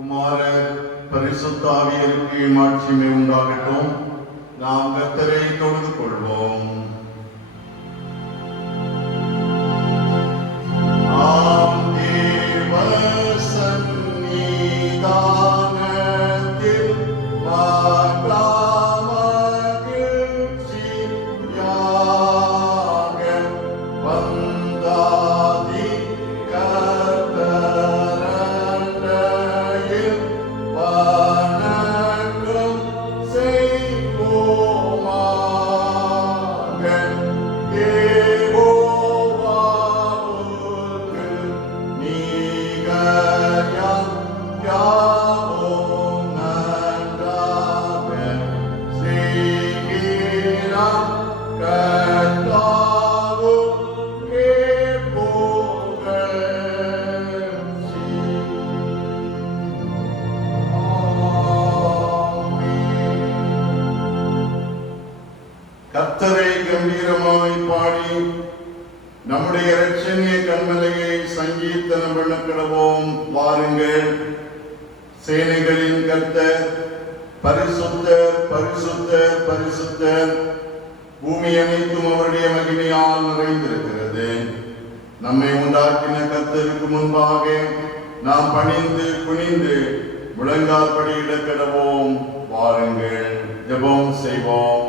குமாரர் பரிசுத்த ஆவியருக்கு மாட்சிமை உண்டாகட்டும். நாம் கர்த்தரை தொழுது கொள்வோம். கர்த்தரை கம்பீரமாய் பாடி நம்முடைய இரட்சணிய கண்மலையை சங்கீர்த்தனம் பண்ணக்கிடவோம். வாருங்கள். சேனைகளின் கர்த்தர் பரிசுத்தர், பரிசுத்தர், பரிசுத்தர். பூமி அனைத்தும் அவருடைய மகிமையால் நிறைந்திருக்கிறது. நம்மை உண்டாக்கின கர்த்தருக்கு முன்பாக நாம் பணிந்து குனிந்து முழங்கால் படியிட கிடவோம். வாருங்கள், ஜெபம் செய்வோம்.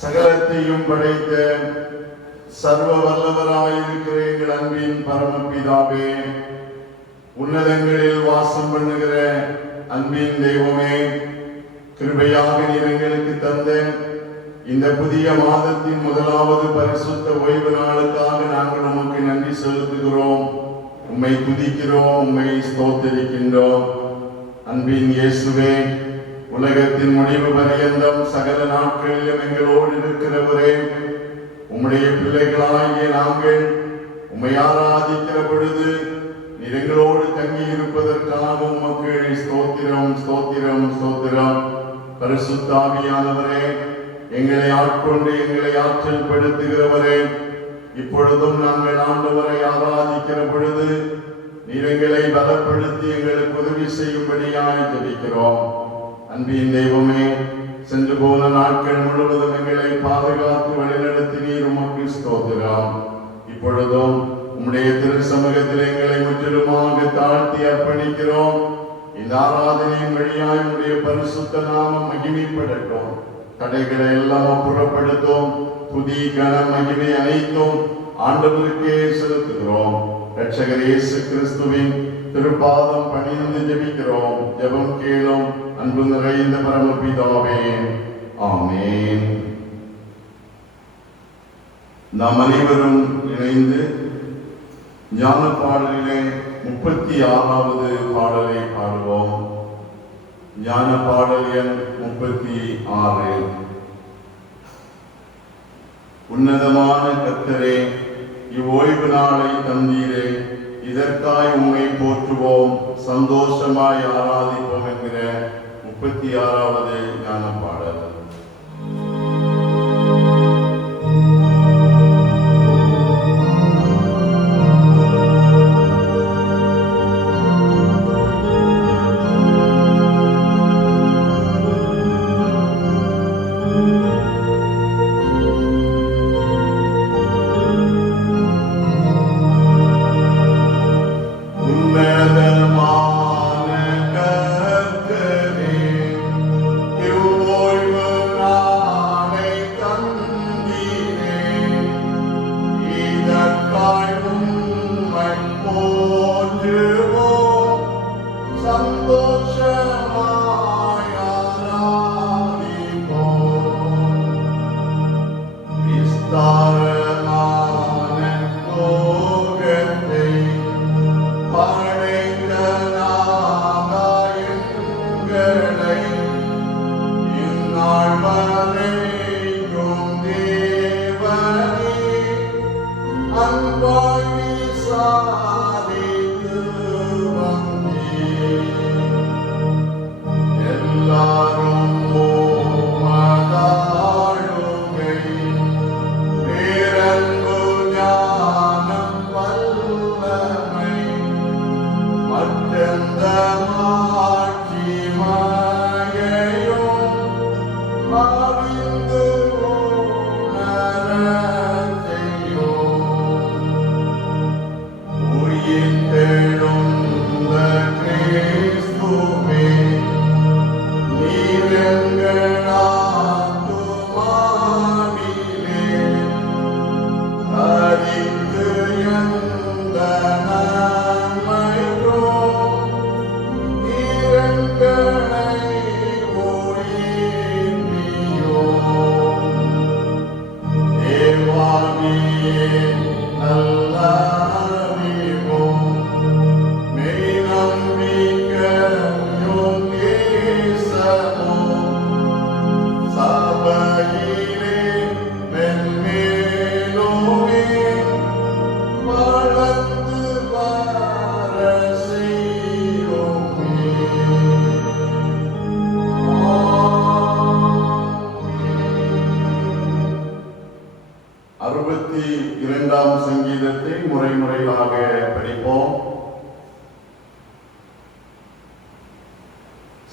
சகலத்தையும் படைத்த சர்வ வல்லவராயிருக்கிற எங்கள் அன்பின் பரமபிதாவே, உன்னதங்களில் வாசம் பண்ணுகிற அன்பின் தெய்வமே, கிருபையாக நீர் எங்களுக்கு தந்த இந்த புதிய மாதத்தின் முதலாவது பரிசுத்த ஓய்வு நாளுக்காக நாங்கள் உமக்கு நன்றி செலுத்துகிறோம். உம்மை துதிக்கிறோம், உம்மை ஸ்தோத்திரிக்கின்றோம். அன்பின் இயேசுவே, உலகத்தின் முடிவு பரியந்தம் சகல நாட்களிலும் எங்களோடு இருக்கிறவரே, உம்முடைய பிள்ளைகளாகிய நாங்கள் உம்மை ஆராதிக்கிற பொழுது நீர் எங்களோடு தங்கி இருப்பதற்காக உமக்கு ஸ்தோத்திரம், ஸ்தோத்திரம், ஸ்தோத்திரம். பரிசுத்த ஆவியானவரே, எங்களை ஆட்கொண்டு எங்களை ஆற்றல் படுத்துகிறவரே, இப்பொழுதும் நாங்கள் ஆண்டவரை ஆராதிக்கிற பொழுது நீர் எங்களை பலப்படுத்தி எங்களுக்கு உதவி செய்யும்படியாய் ஜெபிக்கிறோம். அன்பின் தெய்வமே, சென்று போன நாட்கள் முழுவதும் எங்களை பாதுகாத்து வழிநடத்தி நீர் உமக்கு ஸ்தோத்திரம். இப்பொழுதும் உம்முடைய திரு சமூகத்தில் எங்களை முற்றிலுமாக தாழ்த்தி அர்ப்பணிக்கிறோம். இந்த ஆராதனையின் வழியாய் உம்முடைய பரிசுத்த நாமம் மகிமைப்படட்டும். தடைகளை எல்லாம் அப்புறப்படுத்தும். துதி, கன, மகிமை அனைத்தும் ஆண்டவருக்கே செலுத்துகிறோம். இரட்சகர் இயேசு கிறிஸ்துவின் திருப்பாதம் பணிந்து ஜெபிக்கிறோம். ஜெபம் கேளும் அன்பு நிறைந்த பரமபிதாவே, ஆமென். நாம் அனைவரும் இணைந்து ஞான பாடலிலே 36வது பாடலை பாடுவோம். ஞான பாடல் எண் 36. உன்னதமான கர்த்தரே, இவ்வோய்வு நாளை தந்தீரே, இதற்காய் உம்மை போற்றுவோம், சந்தோஷமாய் ஆராதிப்போம் என்கிற 36வது ஞான பாடல். உன்னதமான கர்த்தரே, இவ்வோய்வு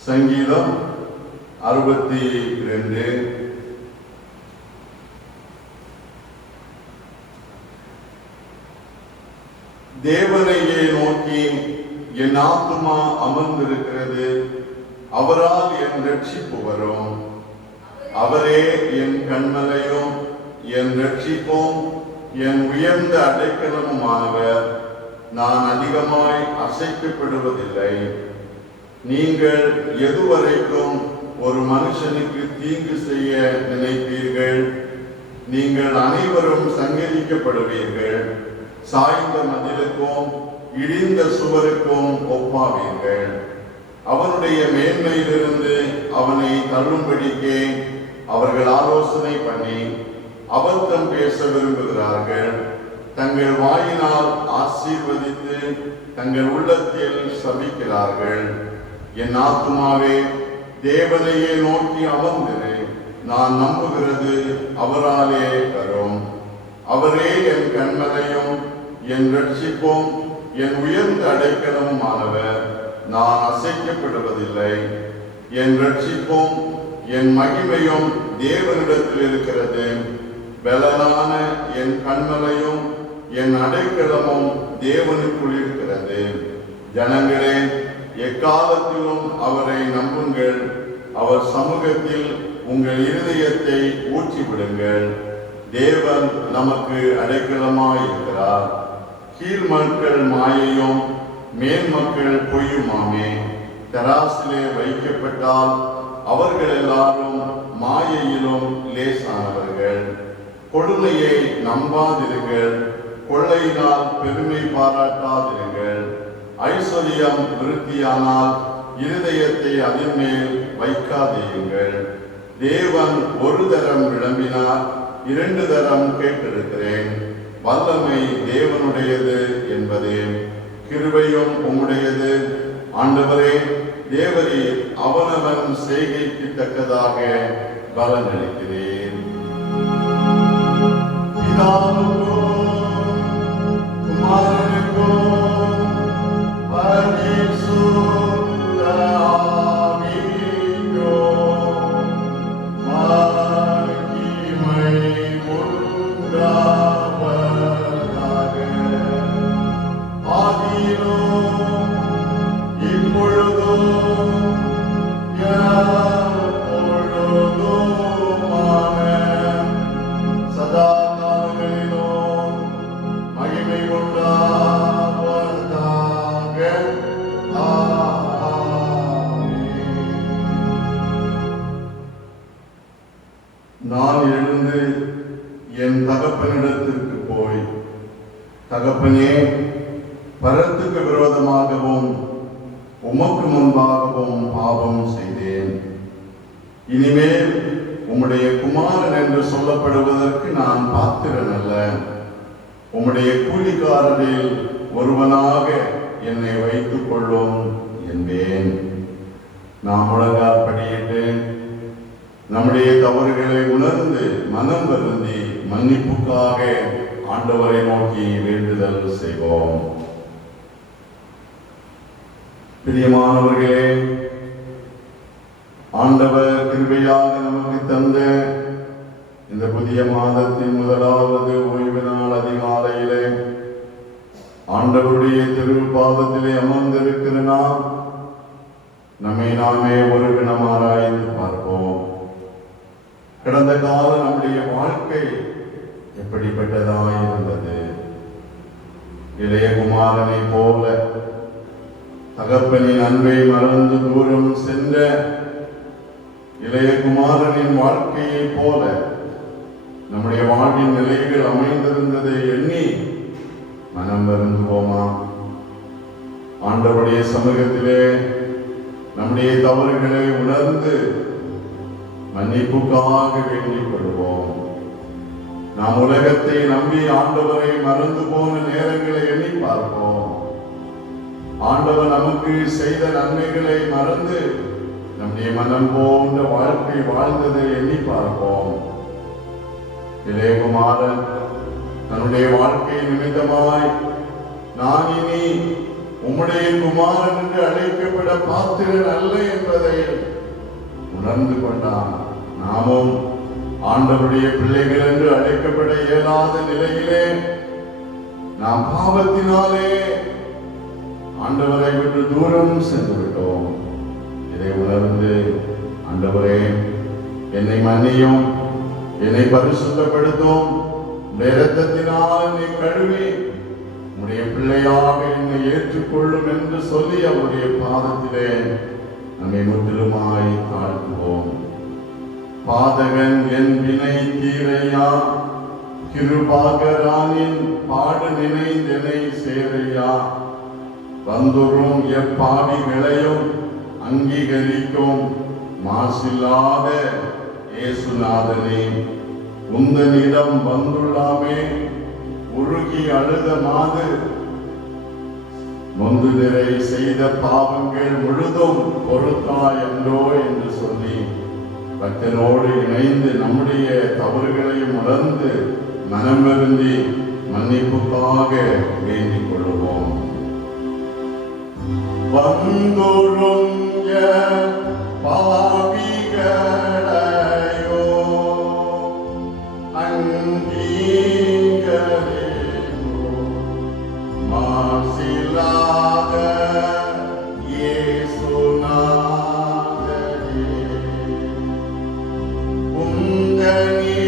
சங்கீதம் 62. தேவனையே நோக்கி என் ஆத்துமா அமர்ந்திருக்கிறது, அவரால் என் ரட்சிப்பு வரும். அவரே என் கண்மலையும் என் ரட்சிப்பும் என் உயர்ந்த அடைக்கலமுமானவர். நான் அதிகமாய் அசைக்கப்படுவதில்லை. நீங்கள் எதுவரைக்கும் ஒரு மனுஷனுக்கு தீங்கு செய்ய நினைப்பீர்கள்? நீங்கள் அனைவரும் சங்கரிக்கப்படுவீர்கள். சாய்ந்த மதிலுக்கும் இடிந்த சுவருக்கும் ஒப்பாவீர்கள். அவனுடைய மேன்மையிலிருந்து அவனை தள்ளும்படிக்கே அவர்கள் ஆலோசனை பண்ணி அபத்தம் பேச விரும்புகிறார்கள். தங்கள் வாயினால் ஆசீர்வதித்து தங்கள் உள்ளத்தில் சபிக்கிறார்கள். என் ஆத்துமாவே, தேவனையே நோக்கி அமர்ந்திரு. நான் நம்புகிறது அவராலே வரும். அவரே என் கண்மலையும் என் ரட்சிப்பும் என் உயர்ந்த அடைக்கலமுமானவர். நான் அசைக்கப்படுவதில்லை. என் ரட்சிப்பும் என் மகிமையும் தேவனிடத்தில் இருக்கிறது. பலனான என் கண்மலையும் என் அடைக்கலமும் தேவனுக்குள் இருக்கிறது. ஜனங்களே, எக்காலத்திலும் அவரை நம்புங்கள். அவர் சமூகத்தில் உங்கள் இருதயத்தை ஊற்றிவிடுங்கள். தேவன் நமக்கு அடைக்கலமாயிருக்கிறார். கீழ்மக்கள் மாயையும் மேன்மக்கள் பொய்யுமாமே. தராசிலே வைக்கப்பட்டால் அவர்கள் எல்லாரும் மாயையிலும் லேசானவர்கள். கொடுமையை நம்பாதிருங்கள், கொள்ளையினால் பெருமை பாராட்டாதிருங்கள். ஐஸ்வர்யம் விருத்தியானால் இருதயத்தை அதன் மேல் வைக்காதீர்கள். தேவன் ஒரு தரம் விளம்பினார், 2 தரம் கேட்டிருக்கிறேன். வல்லமை தேவனுடையது என்பதே, கிருபையும் உம்முடையது. ஆண்டவரே, தேவரீர் அவனவன் செய்கைக்கு தக்கதாக பலனளிக்கிறேன். நான் எழுந்து என் தகப்பனிடத்திற்கு போய், தகப்பனே, பரத்துக்கு விரோதமாகவும் உமக்கு முன்பாகவும் பாவம் செய்தேன். இனிமேல் உம்முடைய குமாரன் என்று சொல்லப்படுவதற்கு நான் பாத்திரன் அல்ல. உம்முடைய கூலிக்காரரில் ஒருவனாக என்னை வைத்துக் கொள்ளும் என்பேன். நாம் முழங்கால் படியிட்டு நம்முடைய தவறுகளை உணர்ந்து மனம் வருந்தி மன்னிப்புக்காக ஆண்டவரை நோக்கி வேண்டுதல் செய்வோம். பிரியமானவர்களே, ஆண்டவர் கிருபையாக நமக்கு தந்த இந்த புதிய மாதத்தின் முதலாவது ஓய்வு நாள் அதிகாலையிலே ஆண்டவருடைய திருப்பாதத்திலே அமர்ந்திருக்கிற நாம் நம்மை நாமே ஒரு கணம் ஆராய்ந்து பார்ப்போம். கடந்த கால நம்முடைய வாழ்க்கை எப்படிப்பட்டதாய் இருந்தது? இளைய குமாரனை போல தகப்பனின் அன்பை மறந்து தூரம் சென்ற இளைய குமாரனின் வாழ்க்கையை போல நம்முடைய வாழ்வின் நிலைகள் அமைந்திருந்ததை எண்ணி மனம் வருந்துவோமா? ஆண்டவருடைய சமூகத்திலே நம்முடைய தவறுகளை உணர்ந்து மன்னிப்புக்காக வேண்டிக் கொள்வோம். நாம் உலகத்தை நம்பி ஆண்டவரை மறந்து போன நேரங்களை எண்ணி பார்ப்போம். ஆண்டவர் நமக்கு செய்த நன்மைகளை மறந்து நம்முடைய மனம் போன்ற வாழ்க்கை வாழ்ந்ததை எண்ணி பார்ப்போம். இளையகுமாரன் தன்னுடைய வாழ்க்கை நிமித்தமாய் நான் இனி உம்முடைய குமாரன் என்று அழைக்கப்பட பாத்திரன் அல்ல என்பதை உணர்ந்து கொண்டான். நாமும் ஆண்டவருடைய பிள்ளைகள் என்று அழைக்கப்பட இயலாத நிலையிலே நாம் பாவத்தினாலே ஆண்டவரை விட்டு தூரம் சென்று விட்டோம். இதை உணர்ந்து, ஆண்டவரே என்னை மன்னியும், என்னை பரிசுத்தப்படுத்தும், இரத்தத்தினால் என்னை கழுவி உடைய பிள்ளையாக என்னை ஏற்றுக்கொள்ளும் என்று சொல்லி அவருடைய பாதத்திலே நம்மை முற்றிலுமாய் தாழ்த்துவோம். பாதகன் என் வினை தீரையா, கிருபாகரானின் பாடு நினைந்தெனை சேரையா, வந்துரும் எப்பாவிகளையும் அங்கீகரிக்கும் மாசில்லாத இயேசுநாதனே, உந்தனிடம் வந்துள்ளாமே உருகி அழுத மாது நொந்துதிரை செய்த பாவங்கள் முழுதும் பொறுத்தாய் என்றோ என்று சொல்லி பக்தனோடு இணைந்து நம்முடைய தவறுகளையும் உணர்ந்து மனம் வருந்தி மன்னிப்புக்காக வேண்டிக் கொள்வோம். வந்துரும் பாவிகளையோ அங்கீகரிக்கோ மாசில்லாத இயேசுநாதனே, உந்தனிடம்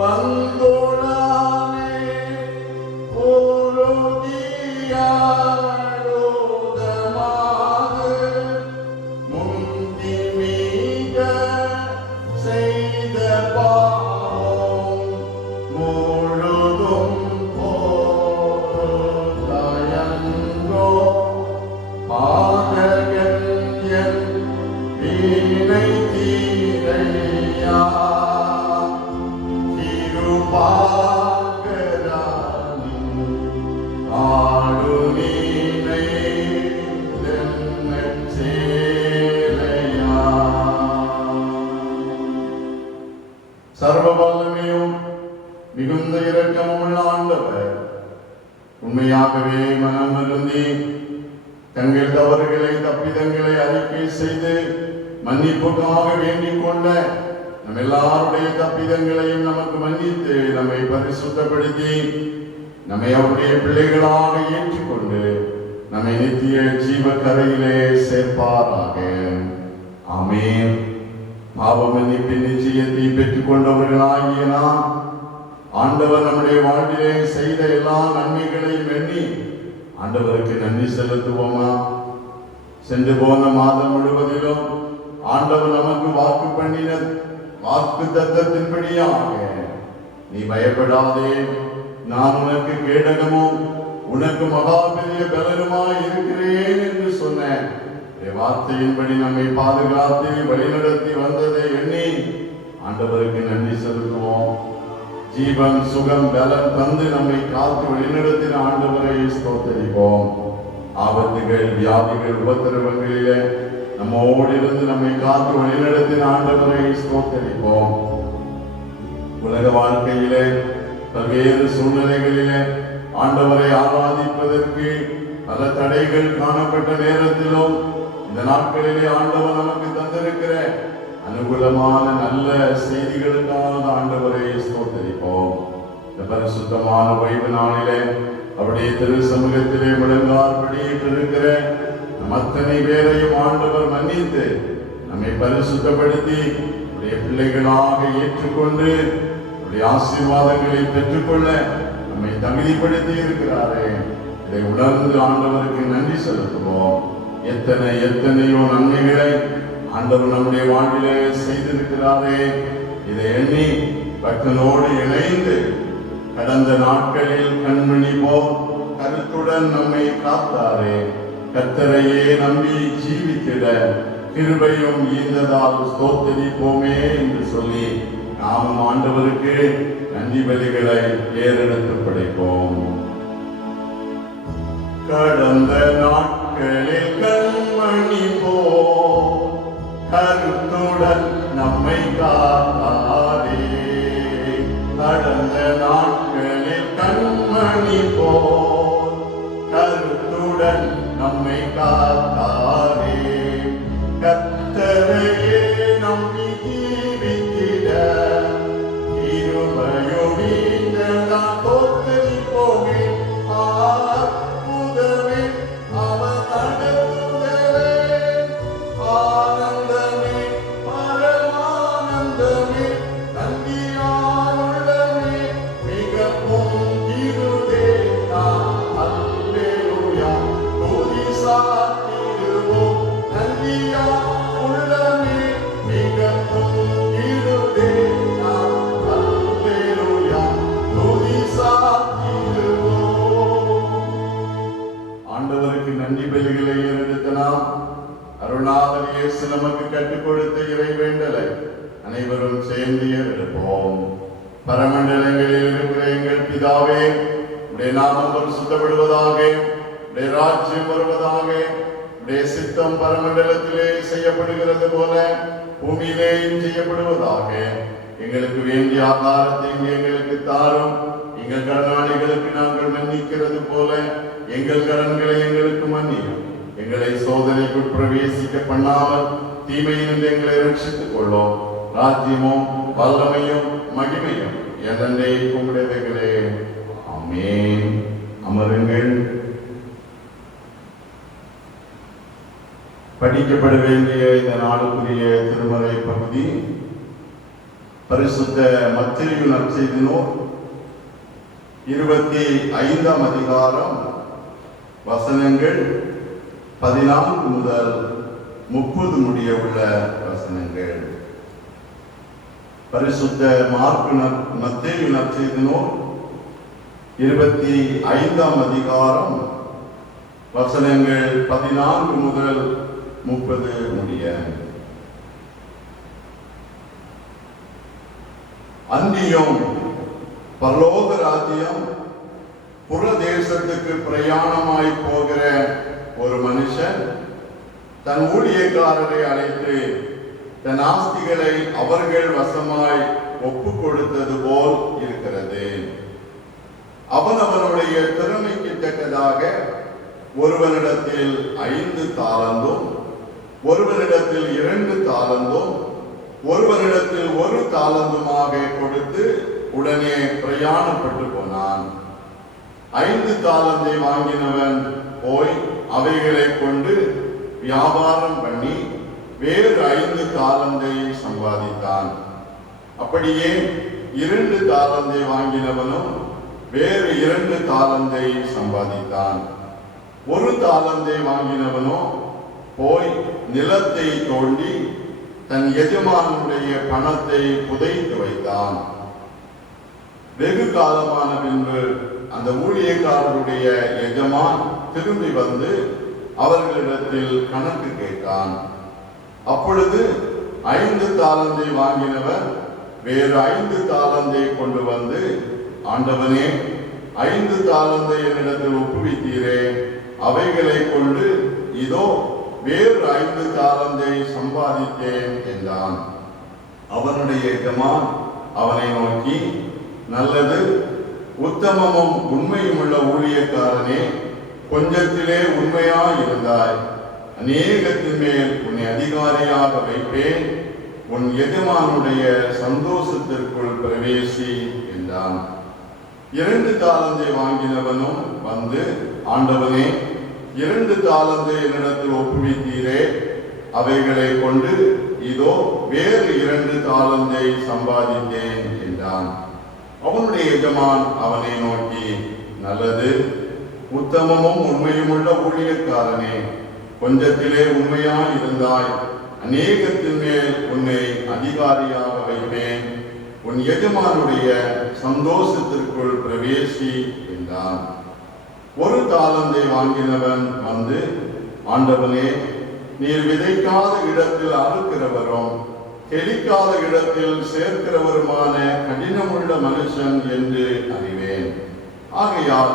வந்துள்ளாமே உருகியா சர்வவல்லமையும் மிகுந்த இரக்கமுள்ள ஆண்டவர் உண்மையாகவே மனம் வருந்தி தங்கள் தவறுகளை தப்பிதங்களை அறிக்கை செய்து மன்னிப்புக்காக வேண்டிக் கொண்ட நம் எல்லாருடைய தப்பிதங்களையும் நமக்கு மன்னித்து நம்மை பரிசுத்தப்படுத்தி நம்மை அவருடைய பிள்ளைகளாக ஏற்றுக்கொண்டு நம்மை நித்திய ஜீவ கரையிலே சேர்ப்பாராக. ஆமென். பாவ மன்னிப்பின் நிச்சயத்தை பெற்றுக் கொண்டவர்களாகிய நாம் ஆண்டவர் நம்முடைய வாழ்விலே செய்த எல்லா நன்மைகளையும் எண்ணி ஆண்டவருக்கு நன்றி செலுத்துவோமா? சென்று போன மாதம் முழுவதிலும் ஆண்டவர் நமக்கு வாக்கு பண்ணின வாக்கு தத்தத்தின்படியாக நீ பயப்படாதே, நான் உனக்கு கேடகமும் உனக்கு மகா பெரிய பலனுமாய் இருக்கிறேன் என்று சொன்ன வார்த்தையின்படி நம்மை பாதுகாத்து வழிநடத்தி வந்ததை எண்ணி ஆண்டவருக்கு நன்றி செலுத்துவோம். ஜீவன் சுகம் பலன் தந்து நம்மை காத்து வழிநடத்தின ஆண்டவரை ஸ்தோத்திரிப்போம். ஆபத்துகள் வியாதிகள் உபத்திரவங்களிலே நம்மோடு இருந்து நம்மை காத்து வழிநடத்தின ஆண்டவரை ஸ்தோத்திரிப்போம். உலக வாழ்க்கையிலே பல்வேறு சூழ்நிலைகளிலே ஆண்டவரை ஆராதிப்பதற்கு பல தடைகள் காணப்பட்ட நேரத்திலும் இந்த நாட்களிலே ஆண்டவர் நமக்கு தந்திருக்கிற அனுகூலமான நல்ல செய்திகளுக்காக ஆண்டவரை ஸ்தோத்திரிப்போம். இந்த பரிசுத்தமான ஓய்வு நாளிலே அவருடைய திரு சமூகத்திலே முழங்காற்படியிட்டிருக்கிற அத்தனை பேரையும் ஆண்டவர் மன்னித்து நம்மை பரிசுத்தப்படுத்தி அவருடைய பிள்ளைகளாக ஏற்றுக்கொண்டு அவருடைய ஆசீர்வாதங்களை பெற்றுக்கொள்ள நம்மை தகுதிப்படுத்தி இருக்கிறாரே. இதை உணர்ந்து ஆண்டவருக்கு நன்றி செலுத்துவோம். எத்தனையோ நன்மைகளை ஆண்டவர் நம்முடைய வாழ்விலே செய்திருக்கிறாரே. இதை எண்ணி பக்தனோடு இணைந்து கடந்த நாட்களில் கண்மணி போல் கருத்துடன் நம்மை காத்தாரே. கர்த்தரையே நம்பி ஜீவித்திட கிருபையும் ஈந்ததால் ஸ்தோத்திரிப்போமே என்று சொல்லி நாமும் ஆண்டவருக்கு நன்றி பலிகளை ஏறெடுத்து படைப்போம். கடந்த நாட்களில் கண்மணி போல் கருத்துடன் நம்மை காத்தாரே. கடந்த நாட்களில் கண்மணி போல் கருத்துடன் நம்மை காத்தாரே. கர்த்தரையே நம்பி ஜீவித்திட கிருபையும் ஈந்ததால் ஸ்தோத்திரிப்போமே. அற்புதமே அவர் நடத்துதலே, ஆனந்தமே பரமானந்தமே, நன்றியாலுள்ளமே மிகவும் இருதே அல்லேலூயா துதி சாத்திடுவோம். நன்றியா உள்ளமே மிகவும் இருதே அல்லேலூயா துதி சாத்திடுவோம். ஆண்டவருக்கு நன்றி பலிகளை ஏறெடுத்த நாம் அருளாளர் இயேசு நமக்கு கற்றுக் கொடுத்த இறை வேண்டலை அனைவரும் சேர்ந்து ஏறெடுப்போம். பரமண்டலங்களில் இருக்கிற எங்கள் பிதாவே, உடைய நாமம் பரிசுத்தப்படுவதாக, உடைய ராஜ்யம் வருவதாக, உடைய சித்தம் பரமண்டலத்திலே செய்யப்படுகிறது போல பூமியிலேயும் செய்யப்படுவதாக. எங்களுக்கு வேண்டிய ஆகாரத்தை எங்களுக்கு தாரும். எங்கள் கடனாளிகளுக்கு நாங்கள் மன்னிக்கிறது போல எங்கள் கடன்களை எங்களுக்கு மன்னியும். எங்களை சோதனைக்கு பிரவேசிக்க பண்ணாமல் தீமையிலிருந்து எங்களை ரட்சித்துக் கொள்ளும். ராஜ்யமும் வல்லமையும் மகிமையும் என்றென்றைக்கும் உடையவைகளே. ஆமென். அமருங்கள். படிக்கப்பட வேண்டிய இந்த நாளுக்குரிய திருமறை பகுதி பரிசுத்த மத்தேயு நற்செய்தி நூல் 25ஆம் அதிகாரம் வசனங்கள் 14 முதல் 30 முடிய உள்ள வசனங்கள். பரிசுத்த மத்தேயு நற்செய்தி நூல் 25ஆம் அதிகாரம் வசனங்கள் 14 முதல் 30 முடிய. அன்றியும் பரலோக ராஜ்யம் புறதேசத்துக்கு பிரயாணமாய் போகிற ஒரு மனுஷன் தன் ஊழியக்காரரை அழைத்து தன் ஆஸ்திகளை அவர்கள் வசமாய் ஒப்பு கொடுத்தது போல் இருக்கிறது. அவன் அவனுடைய திறமைக்கு தக்கதாக ஒருவனிடத்தில் 5 தாலந்தும், ஒருவனிடத்தில் 2 தாலந்தும், ஒருவனிடத்தில் 1 தாலந்துமாக கொடுத்து உடனே பிரயாணப்பட்டு போனான். 5 தாலந்தை வாங்கினவன் போய் அவைகளை கொண்டு வியாபாரம் பண்ணி வேறு 5 தாலந்தை சம்பாதித்தான். அப்படியே 2 தாலந்தை வாங்கினவனும் வேறு 2 தாலந்தை சம்பாதித்தான். 1 தாலந்தை வாங்கினவனோ போய் நிலத்தை தோண்டி தன் எஜமானுடைய பணத்தை புதைத்து வைத்தான். வெகு காலமான பின்பு அந்த ஊழியக்காரருடைய எஜமான் திரும்பி வந்து அவர்களிடத்தில் கணக்கு கேட்டான். அப்பொழுது 5 தாலந்தை வாங்கினவர் வேறு 5 தாலந்தை கொண்டு வந்து, ஆண்டவனே, 5 தாலந்தை என்னிடத்தில் ஒப்புவித்தீரே, அவைகளை கொண்டு இதோ வேறு 5 தாலந்தை சம்பாதித்தேன் என்றான். அவனுடைய எஜமான் அவனை நோக்கி, நல்லது, உத்தமமும் உண்மையும் உள்ள ஊழியக்காரனே, கொஞ்சத்திலே உண்மையாய் இருந்தாய், அநேகத்தின் மேல் உன்னை அதிகாரியாக வைப்பேன், உன் எஜமானுடைய சந்தோஷத்திற்குள் பிரவேசி என்றான். 2 தாலந்தை வாங்கினவனும் வந்து, ஆண்டவனே, 2 தாலந்தை என்னிடத்தில் ஒப்புவித்தீரே, அவைகளை கொண்டு இதோ வேறு 2 தாலந்தை சம்பாதித்தேன் என்றான். அவனுடைய எஜமான் அவனை நோக்கி, நல்லது, உத்தமமும் உண்மையுமுள்ள ஊழியக்காரனே, கொஞ்சத்திலே உண்மையாய் இருந்தாய், அநேகத்தின் மேல் உன்னை அதிகாரியாக வைப்பேன், உன் எஜமானுடைய சந்தோஷத்திற்குள் பிரவேசி என்றான். 1 தாலந்தை வாங்கினவன் வந்து, ஆண்டவனே, நீர் விதைக்காத இடத்தில் அறுக்கிறவரும் தெளிக்காத இடத்தில் சேர்க்கிறவருமான கடினமுள்ள மனுஷன் என்று அறிவேன். ஆகையால்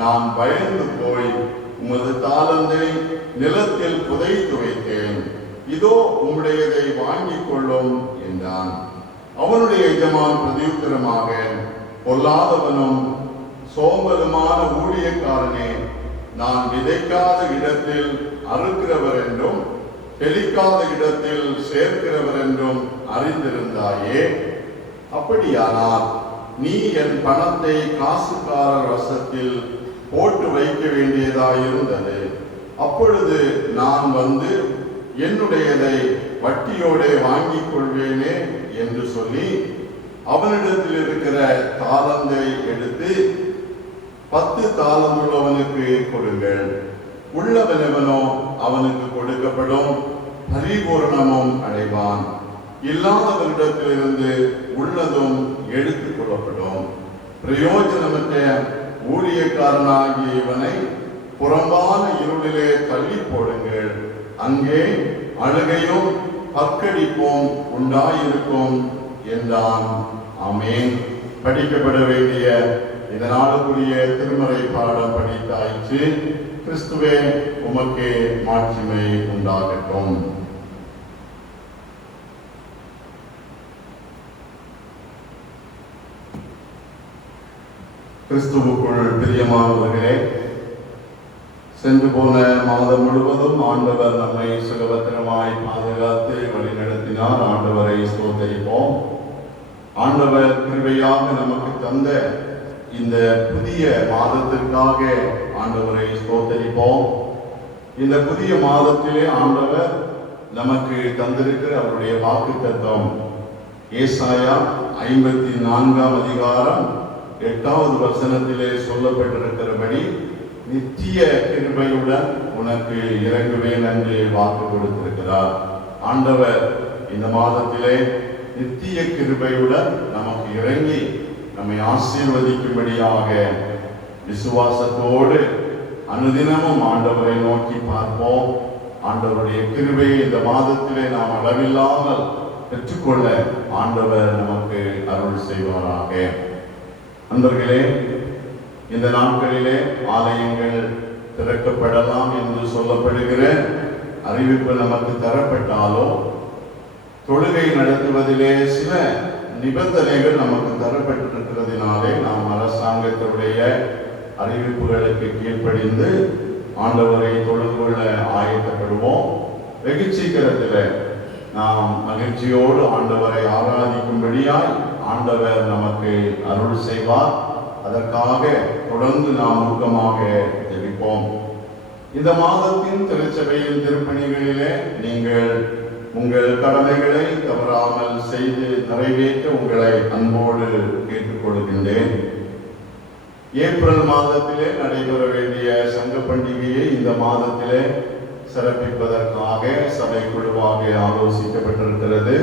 நான் பயந்து போய் உமது தாலந்தை நிலத்தில் புதைத்து வைத்தேன், இதோ உம்முடையதை வாங்கிக் கொள்ளும் என்றான். அவனுடைய எஜமான் பிரதியுத்தரமாக, பொல்லாதவனும் சோம்பலுமான ஊழியக்காரனே, நான் விதைக்காத இடத்தில் அறுக்கிறவர் என்றும் தெளிக்காத இடத்தில் சேர்க்கிறவர் என்றும் அறிந்திருந்தாயே, அப்படியானால் நீ என் பணத்தை காசுக்காரர் வசத்தில் போட்டு வைக்க வேண்டியதாயிருந்தது. அப்பொழுது நான் வந்து என்னுடையதை வட்டியோட வாங்கிக் கொள்வேனே என்று சொல்லி அவனிடத்தில் இருக்கிற தாலந்தை எடுத்து 10 தாலந்துள்ளவனுக்கு கொடுங்கள். உள்ளவனவனோ அவனுக்கு கொடுக்கப்படும், பரிபூரணமும் அடைவான். இல்லாதவரிடத்திலிருந்து உள்ளதும் எடுத்துக் கொள்ளப்படும். பிரயோஜனமற்ற ஊழியக்காரனாகிய இவனை புறம்பான இருளிலே தள்ளி போடுங்கள், அங்கே அழுகையும் பற்கடிப்பும் உண்டாயிருக்கும் என்றான். ஆமென். படிக்கப்பட வேண்டிய இந்த நாளுக்குரிய திருமறை பாடம் படித்தாயிற்று. கிறிஸ்துவே, உமக்கே மாட்சிமை உண்டாகட்டும். கிறிஸ்துவுக்குள் பிரியமானவர்களே, சென்று போன மாதம் முழுவதும் ஆண்டவர் நம்மை சுகபத்திரமாய் பாதுகாத்து வழிநடத்தினார். ஆண்டவரை ஸ்தோத்தரிப்போம். ஆண்டவர் கிருபையாக நமக்கு தந்த இந்த புதிய மாதத்திற்காக ஆண்டவரை ஸ்தோத்தரிப்போம். இந்த புதிய மாதத்திலே ஆண்டவர் நமக்கு தந்திருக்கிற அவருடைய வாக்குத்தத்தம் ஏசாயா 54ஆம் அதிகாரம் 8வது வசனத்திலே சொல்லப்பட்டிருக்கிறபடி, நித்திய கிருபையுடன் உனக்கு இறங்குவேன் என்று வாக்கு கொடுத்திருக்கிறார். ஆண்டவர் இந்த மாதத்திலே நித்திய கிருபையுடன் நமக்கு இறங்கி நம்மை ஆசீர்வதிக்கும்படியாக விசுவாசத்தோடு அனுதினமும் ஆண்டவரை நோக்கி பார்ப்போம். ஆண்டவருடைய கிருபையை இந்த மாதத்திலே நாம் அளவில்லாமல் பெற்றுக்கொள்ள ஆண்டவர் நமக்கு அருள் செய்வாராக. அன்பர்களே, இந்த நாட்களிலே ஆலயங்கள் திறக்கப்படலாம் என்று சொல்லப்படுகிற அறிவிப்பு நமக்கு தரப்பட்டாலோ, தொழுகை நடத்துவதிலே சில நிபந்தனைகள் நமக்கு தரப்பட்டிருக்கிறதுனாலே நாம் அரசாங்கத்துடைய அறிவிப்புகளுக்கு கீழ்ப்படிந்து ஆண்டவரை தொழுது கொள்ள ஆயத்தப்படுவோம். வெகு சீக்கிரத்தில் நாம் மகிழ்ச்சியோடு ஆண்டவரை ஆராதிக்கும்படியாய் ஆண்டவர் நமக்கு அருள் செய்வார். அதற்காக தொடர்ந்து நாம் ஊக்கமாக ஜெபிப்போம். இந்த மாதத்தின் திருச்சபையின் திருப்பணிகளிலே நீங்கள் உங்கள் கடமைகளை தவறாமல் செய்து நிறைவேற்ற உங்களை அன்போடு கேட்டுக்கொள்கின்றேன். ஏப்ரல் மாதத்திலே நடைபெற வேண்டிய சங்க பண்டிகையை இந்த மாதத்திலே சிறப்பிப்பதற்காக சபை குழுவாக ஆலோசிக்கப்பட்டிருக்கிறது.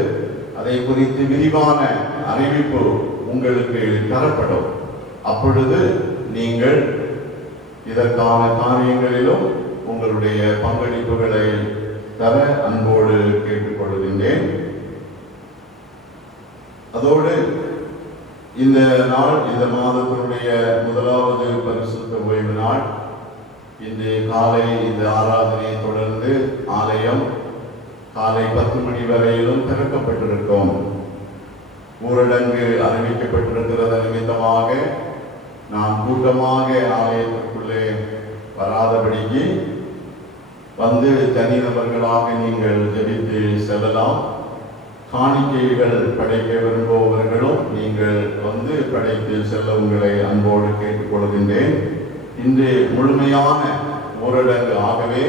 அதை குறித்து விரிவான அறிவிப்பு உங்களுக்கு தரப்படும். அப்பொழுது நீங்கள் இதற்கான காரியங்களிலும் உங்களுடைய பங்களிப்புகளை தர அன்போடு கேட்டுக்கொள்கின்றேன். அதோடு இந்த நாள், இந்த மாதத்தினுடைய முதலாவது பரிசுத்த ஓய்வு நாள். இன்று காலை இந்த ஆராதனையை தொடர்ந்து ஆலயம் காலை 10 மணி வரையிலும் திறக்கப்பட்டிருக்கும். ஊரடங்கு அறிவிக்கப்பட்டிருக்கிறது நிமித்தமாக நாம் கூட்டமாக ஆலயத்திற்குள்ளே வராதபடிக்கு வந்து தனிநபர்களாக நீங்கள் ஜெபித்து செல்லலாம். காணிக்கைகள் படைக்க விரும்புபவர்களும் நீங்கள் வந்து படைத்து செல்ல உங்களை அன்போடு கேட்டுக்கொள்கின்றேன். இன்று முழுமையான ஊரடங்கு ஆகவே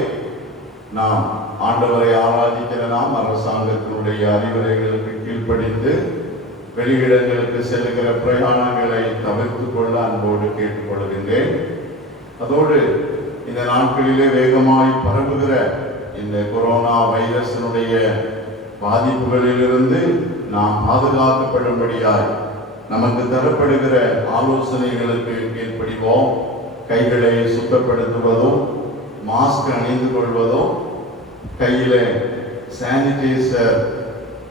நாம் ஆண்டவரை ஆராதிக்கிற நாம் அரசாங்கத்தினுடைய அறிவுரைகளுக்கு கீழ்ப்படிந்து வெளியிடங்களுக்கு செல்லுகிற பிரயாணங்களை தவிர்த்து கொள்ள அன்போடு கேட்டுக்கொள்கின்றேன். அதோடு இந்த நாட்களிலே வேகமாய் பரவுகிற இந்த கொரோனா வைரஸினுடைய பாதிப்புகளிலிருந்து நாம் பாதுகாக்கப்படும்படியாய் நமக்கு தரப்படுகிற ஆலோசனைகளுக்கு கீழ்ப்படிவோம். கைகளை சுத்தப்படுத்துவதும், மாஸ்க் அணிந்து கொள்வதும், கையில சானிடைசர்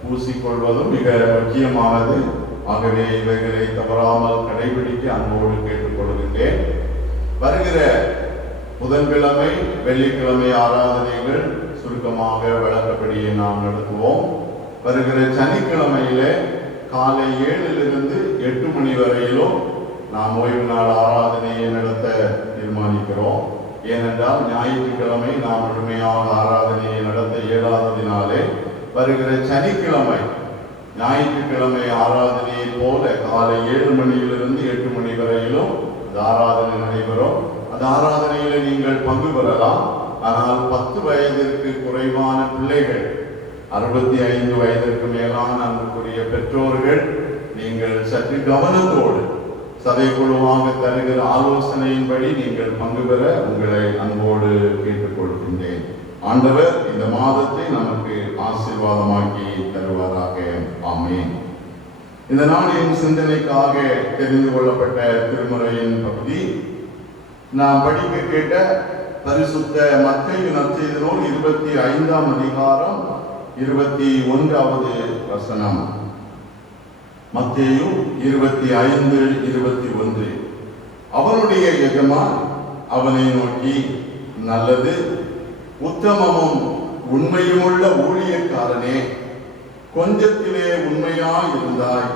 பூசிக்கொள்வதும் மிக முக்கியமானது. ஆகவே இவைகளை தவறாமல் கடைபிடிக்க அன்போடு கேட்டுக்கொள்கின்றேன். வருகிற புதன்கிழமை, வெள்ளிக்கிழமை ஆராதனைகள் சுருக்கமாக வழக்கப்படியே நாம் நடத்துவோம். வருகிற சனிக்கிழமையிலே காலை 7 to 8 மணி வரையிலும் நாம் ஓய்வு நாள் ஆராதனையை நடத்த தீர்மானிக்கிறோம். ஏனென்றால் ஞாயிற்றுக்கிழமை நாம் முழுமையாக ஆராதனையை நடத்த இயலாததினாலே வருகிற சனிக்கிழமை ஞாயிற்றுக்கிழமை ஆராதனையை போல காலை 7 மணியிலிருந்து 8 மணி வரையிலும் அந்த ஆராதனை நடைபெறும். அந்த ஆராதனையில நீங்கள் பங்கு பெறலாம். ஆனால் 10 வயதிற்கு குறைவான பிள்ளைகள், 65 வயதிற்கு மேலான அன்புக்குரிய பெற்றோர்கள் நீங்கள் சற்று கவனத்தோடு சபைக்குழுவாக தருகிற ஆலோசனையின்படி நீங்கள் பங்கு பெற உங்களை அன்போடு கேட்டுக்கொள்கின்றேன். ஆண்டவர் இந்த மாதத்தை நமக்கு ஆசீர்வாதமாக்கி தருவாராக. ஆமென். இந்த நாளின் சிந்தனைக்காக தெரிந்து கொள்ளப்பட்ட திருமுறையின் பகுதி நாம் படிக்க கேட்ட பரிசுத்த மத்தேயு நற்செய்தி நூல் 25ஆம் அதிகாரம் 21வது வசனம். மத்தேயு 25:21. அவனுடைய எஜமான் அவனை நோக்கி, நல்லது, உத்தமமும் உண்மையுமுள்ள ஊழியக்காரனே, கொஞ்சத்திலே உண்மையாய் இருந்தாய்,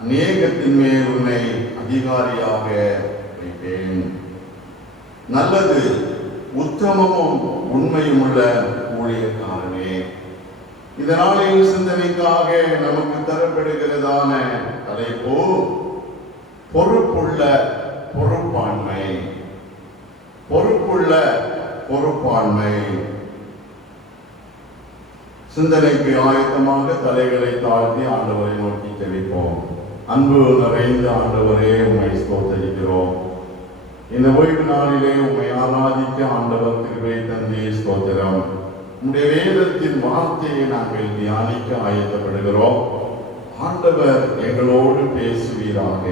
அநேகத்தின் மேல் உன்னை அதிகாரியாக வைப்பேன். நல்லது, உத்தமமும் உண்மையுமுள்ள ஊழியக்காரனே. இதனாலே சிந்தனைக்காக நமக்கு தரப்படுகிறதான தலைப்பு பொறுப்புள்ள பொறுப்பாண்மை. பொறுப்புள்ள பொறுப்பாண்மை. சிந்தனைக்கு ஆயத்தமாக தலைகளை தாழ்த்தி ஆண்டவரை நோக்கி ஜெபிப்போம். அன்பு நிறைந்த ஆண்டவரே, உம்மை ஸ்தோத்திரிக்கிறோம். இந்த ஓய்வு நாளிலே உம்மை ஆராதிக்க ஆண்டவர் கிருபை தந்தி ஸ்தோத்திரம். உம்முடைய வேதத்தின் வார்த்தையை நாங்கள் தியானிக்க ஆயத்தப்படுகிறோம். ஆண்டவர் எங்களோடு பேசுவீராக.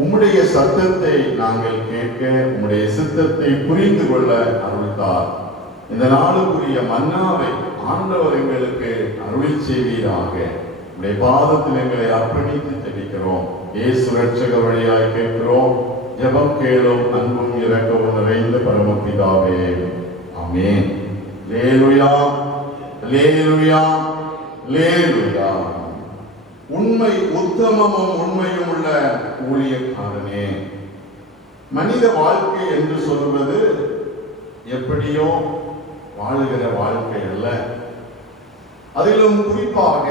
உம்முடைய சத்தத்தை நாங்கள் கேட்க, உம்முடைய சித்தத்தை புரிந்து கொள்ள அருள்தார். இந்த நாளுக்குரிய மன்னாவை ஆண்டவர் எங்களுக்கு அருள் செய்வீராக. உம்முடைய பாதத்தில் எங்களை அர்ப்பணித்து ஜெபிக்கிறோம். இயேசு ரட்சகர் வழியாய் கேட்கிறோம். ஜெபம் கேளும் அன்பும் இரக்கமும் நிறைந்த பரமபிதாவே. ஆமென். அல்லேலூயா, அல்லேலூயா, அல்லேலூயா. உண்மை, உத்தமமும் உண்மையும் உள்ள ஊழியக்காரனே. மனித வாழ்க்கை என்று சொல்வது எப்படியோ வாழுகிற வாழ்க்கை அல்ல. அதிலும் குறிப்பாக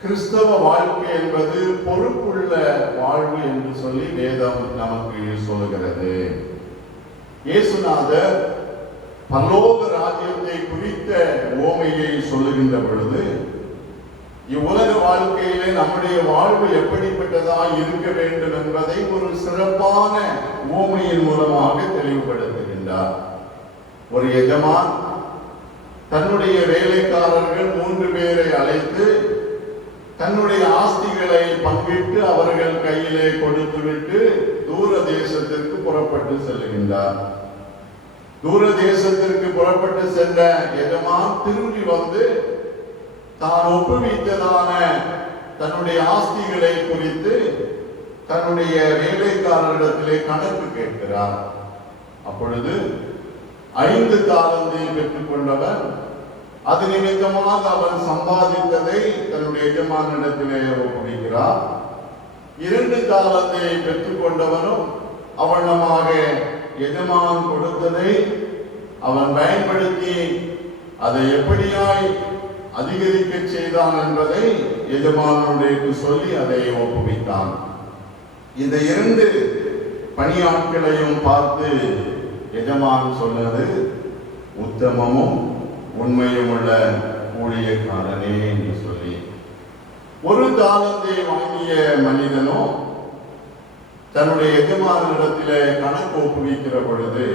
கிறிஸ்தவ வாழ்க்கை என்பது பொறுப்புள்ள வாழ்வு என்று சொல்லி வேதம் நமக்கு சொல்லுகிறது. இயேசுநாதர் பரலோக ராஜ்யத்தை குறித்த உவமையை சொல்லுகின்ற பொழுது, இவ்வுலக வாழ்க்கையிலே நம்முடைய வாழ்வு எப்படிப்பட்டதாய் இருக்க வேண்டும் என்பதை ஒரு சிறப்பான உவமையின் மூலமாக தெளிவுபடுத்துகின்றார். ஒரு எஜமான் தன்னுடைய வேலைக்காரர்கள் 3 பேரை அழைத்து தன்னுடைய ஆஸ்திகளை பங்கிட்டு அவர்கள் கையிலே கொடுத்துவிட்டு தூர தேசத்திற்கு புறப்பட்டு செல்கின்றார். தூர தேசத்திற்கு புறப்பட்டு சென்ற எஜமான் திரும்பி வந்து தான் ஒப்புவித்ததான தன்னுடைய ஆஸ்திகளை குறித்து தன்னுடைய வேலைக்காரரிடத்திலே கணக்கு கேட்கிறார். அப்பொழுது 5 தாலந்தை பெற்றுக் கொண்டவன் அது நிமித்தமாக அவன் சம்பாதித்ததை தன்னுடைய எஜமானிடத்திலே ஒப்புவிக்கிறார். 2 தாலந்தை பெற்றுக் கொண்டவனும் அவனமாக எஜமான் கொடுத்ததை அவன் பயன்படுத்தி அதை எப்படியாய் அதிகரிக்க செய்தான் என்பதை எஜமானுடைய சொல்லி அதை ஒப்புவித்தான். இந்த இரண்டு பணியாட்களையும் பார்த்து எஜமான் சொன்னது, உத்தமமும் உண்மையும் உள்ள ஊழியக்காரனே என்று சொல்லி. ஒரு தாளந்தை வாங்கிய மனிதனோ தன்னுடைய எஜமானிடத்திலே கணக்கு ஒப்புவிக்கிற பொழுது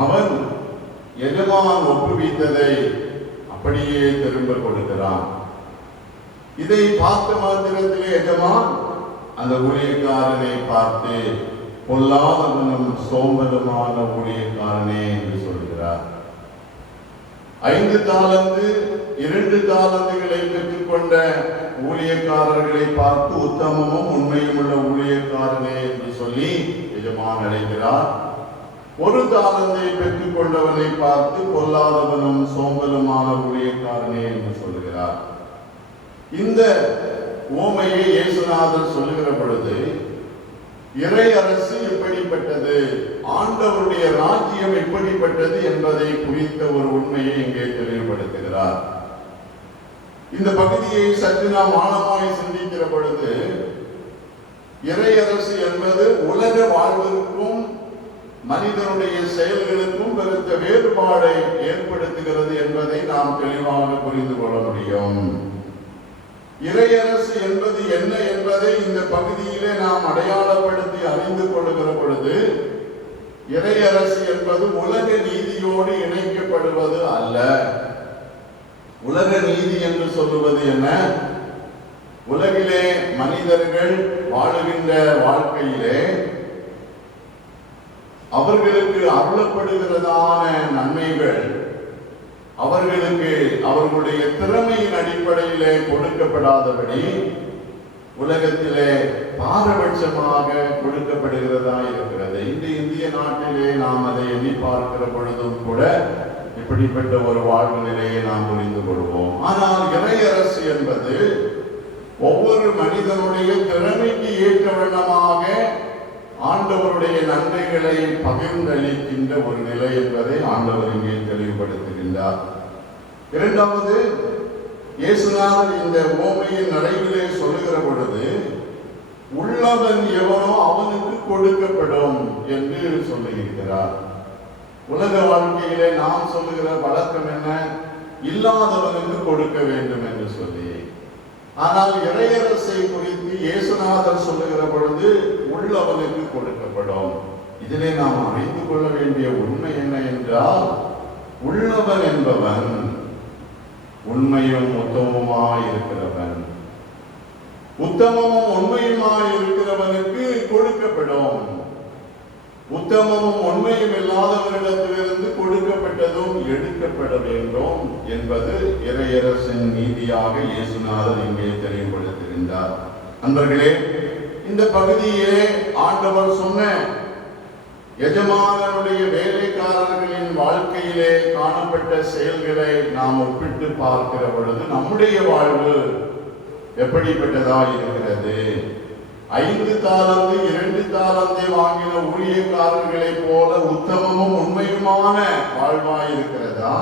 அவன் எஜமான் ஒப்புவித்ததை அப்படியே திரும்ப கொடுக்கிறான். இதை பார்த்த மாத்திரத்திலே எஜமான் அந்த ஊழியக்காரனை பார்த்து, பொல்லாதவனும் சோம்பலுமான ஊழியக்காரனே என்று சொல்கிறார். 5 தாலந்து 2 தாலந்துகளை பெற்றுக்கொண்ட ஊழியக்காரர்களை பார்த்து உத்தமமும் உண்மையும் உள்ள ஊழியக்காரனே என்று சொல்லி எஜமான் அழைக்கிறார். 1 தாலந்தை பெற்றுக் கொண்டவனை பார்த்து பொல்லாதவனும் சோம்பலுமான ஊழியக்காரனே என்று சொல்கிறார். இந்த உவமையை இயேசுநாதர் சொல்லுகிற பொழுது இறை அரசு எப்படிப்பட்டது, ஆண்டவருடைய ராஜ்யம் எப்படிப்பட்டது என்பதை குறித்த ஒரு உண்மையை இங்கே தெளிவுபடுத்துகிறார். இந்த பகுதியை சற்று நாம் ஆழமாய் சிந்திக்கிற பொழுது இறை அரசு என்பது உலக வாழ்விற்கும் மனிதனுடைய செயல்களுக்கும் பெருத்த வேறுபாடை ஏற்படுத்துகிறது என்பதை நாம் தெளிவாக புரிந்து கொள்ள முடியும். இறையரசு என்பது என்ன என்பதை இந்த பகுதியிலே நாம் அடையாளப்படுத்தி அறிந்து கொள்ளுகிற பொழுது, இறையரசு என்பது உலக நீதியோடு இணைக்கப்படுவது அல்ல. உலக நீதி என்று சொல்லுவது என்ன? உலகிலே மனிதர்கள் வாழுகின்ற வாழ்க்கையிலே அவர்களுக்கு அருளப்படுகிறதான நன்மைகள் அவர்களுக்கு அவர்களுடைய திறமையின் அடிப்படையிலே கொடுக்கப்படாதபடி உலகத்திலே பாரபட்சமாக கொடுக்கப்படுகிறதா இருக்கிறது. இந்த இந்திய நாட்டிலே நாம் அதை எண்ணி பார்க்கிற பொழுதும் கூட இப்படிப்பட்ட ஒரு வாழ்வு நிலையை நாம் புரிந்து கொள்வோம். ஆனால் இறையரசு என்பது ஒவ்வொரு மனிதனுடைய திறமைக்கு ஏற்ற வண்ணமாக ஆண்டவருடைய நன்மைகளை பகிர்ந்தளிக்கின்ற ஒரு நிலை என்பதை ஆண்டவர் இங்கே தெளிவுபடுத்துகின்றார். இரண்டாவது, இயேசுநாதர் இந்த உவமையின் நடைவிலே சொல்லுகிற பொழுது, உள்ளவன் எவனோ அவனுக்கு கொடுக்கப்படும் என்று சொல்லுகிறார். உலக வாழ்க்கையிலே நாம் சொல்லுகிற வழக்கம் என்ன? இல்லாதவனுக்கு கொடுக்க வேண்டும் என்று சொல்லி. ஆனால் இறையரசை குறித்து இயேசுநாதர் சொல்லுகிற பொழுது உள்ளவனுக்கு கொடுக்கப்படும். இதிலே நாம் அறிந்து கொள்ள வேண்டிய உண்மை என்ன என்றால், உள்ளவன் என்பவன் உண்மையும் உத்தமமாய் இருக்கிறவன். உத்தமமும் உண்மையுமாய் இருக்கிறவனுக்கு கொடுக்கப்படும். உத்தமமும் உண்மையும் இல்லாதவரிடத்திலிருந்து கொடுக்கப்பட்டதும் எடுக்கப்பட வேண்டும் என்பது இறையரசின் நீதியாக இயேசுநாதர் இங்கே தெளிவுபடுத்துகின்றார். நண்பர்களே, இந்த பகுதியிலே ஆண்டவர் சொன்ன எஜமானனுடைய வேலைக்காரர்களின் வாழ்க்கையிலே காணப்பட்ட செயல்களை நாம் ஒப்பிட்டு பார்க்கிற பொழுது நம்முடைய வாழ்வு எப்படிப்பட்டதாக இருக்கிறது? 5 தாலந்து 2 தாலந்தை வாங்கின ஊழியக்காரர்களை போல உத்தமமும் உண்மையுமான வாழ்வாய் இருக்கிறதா?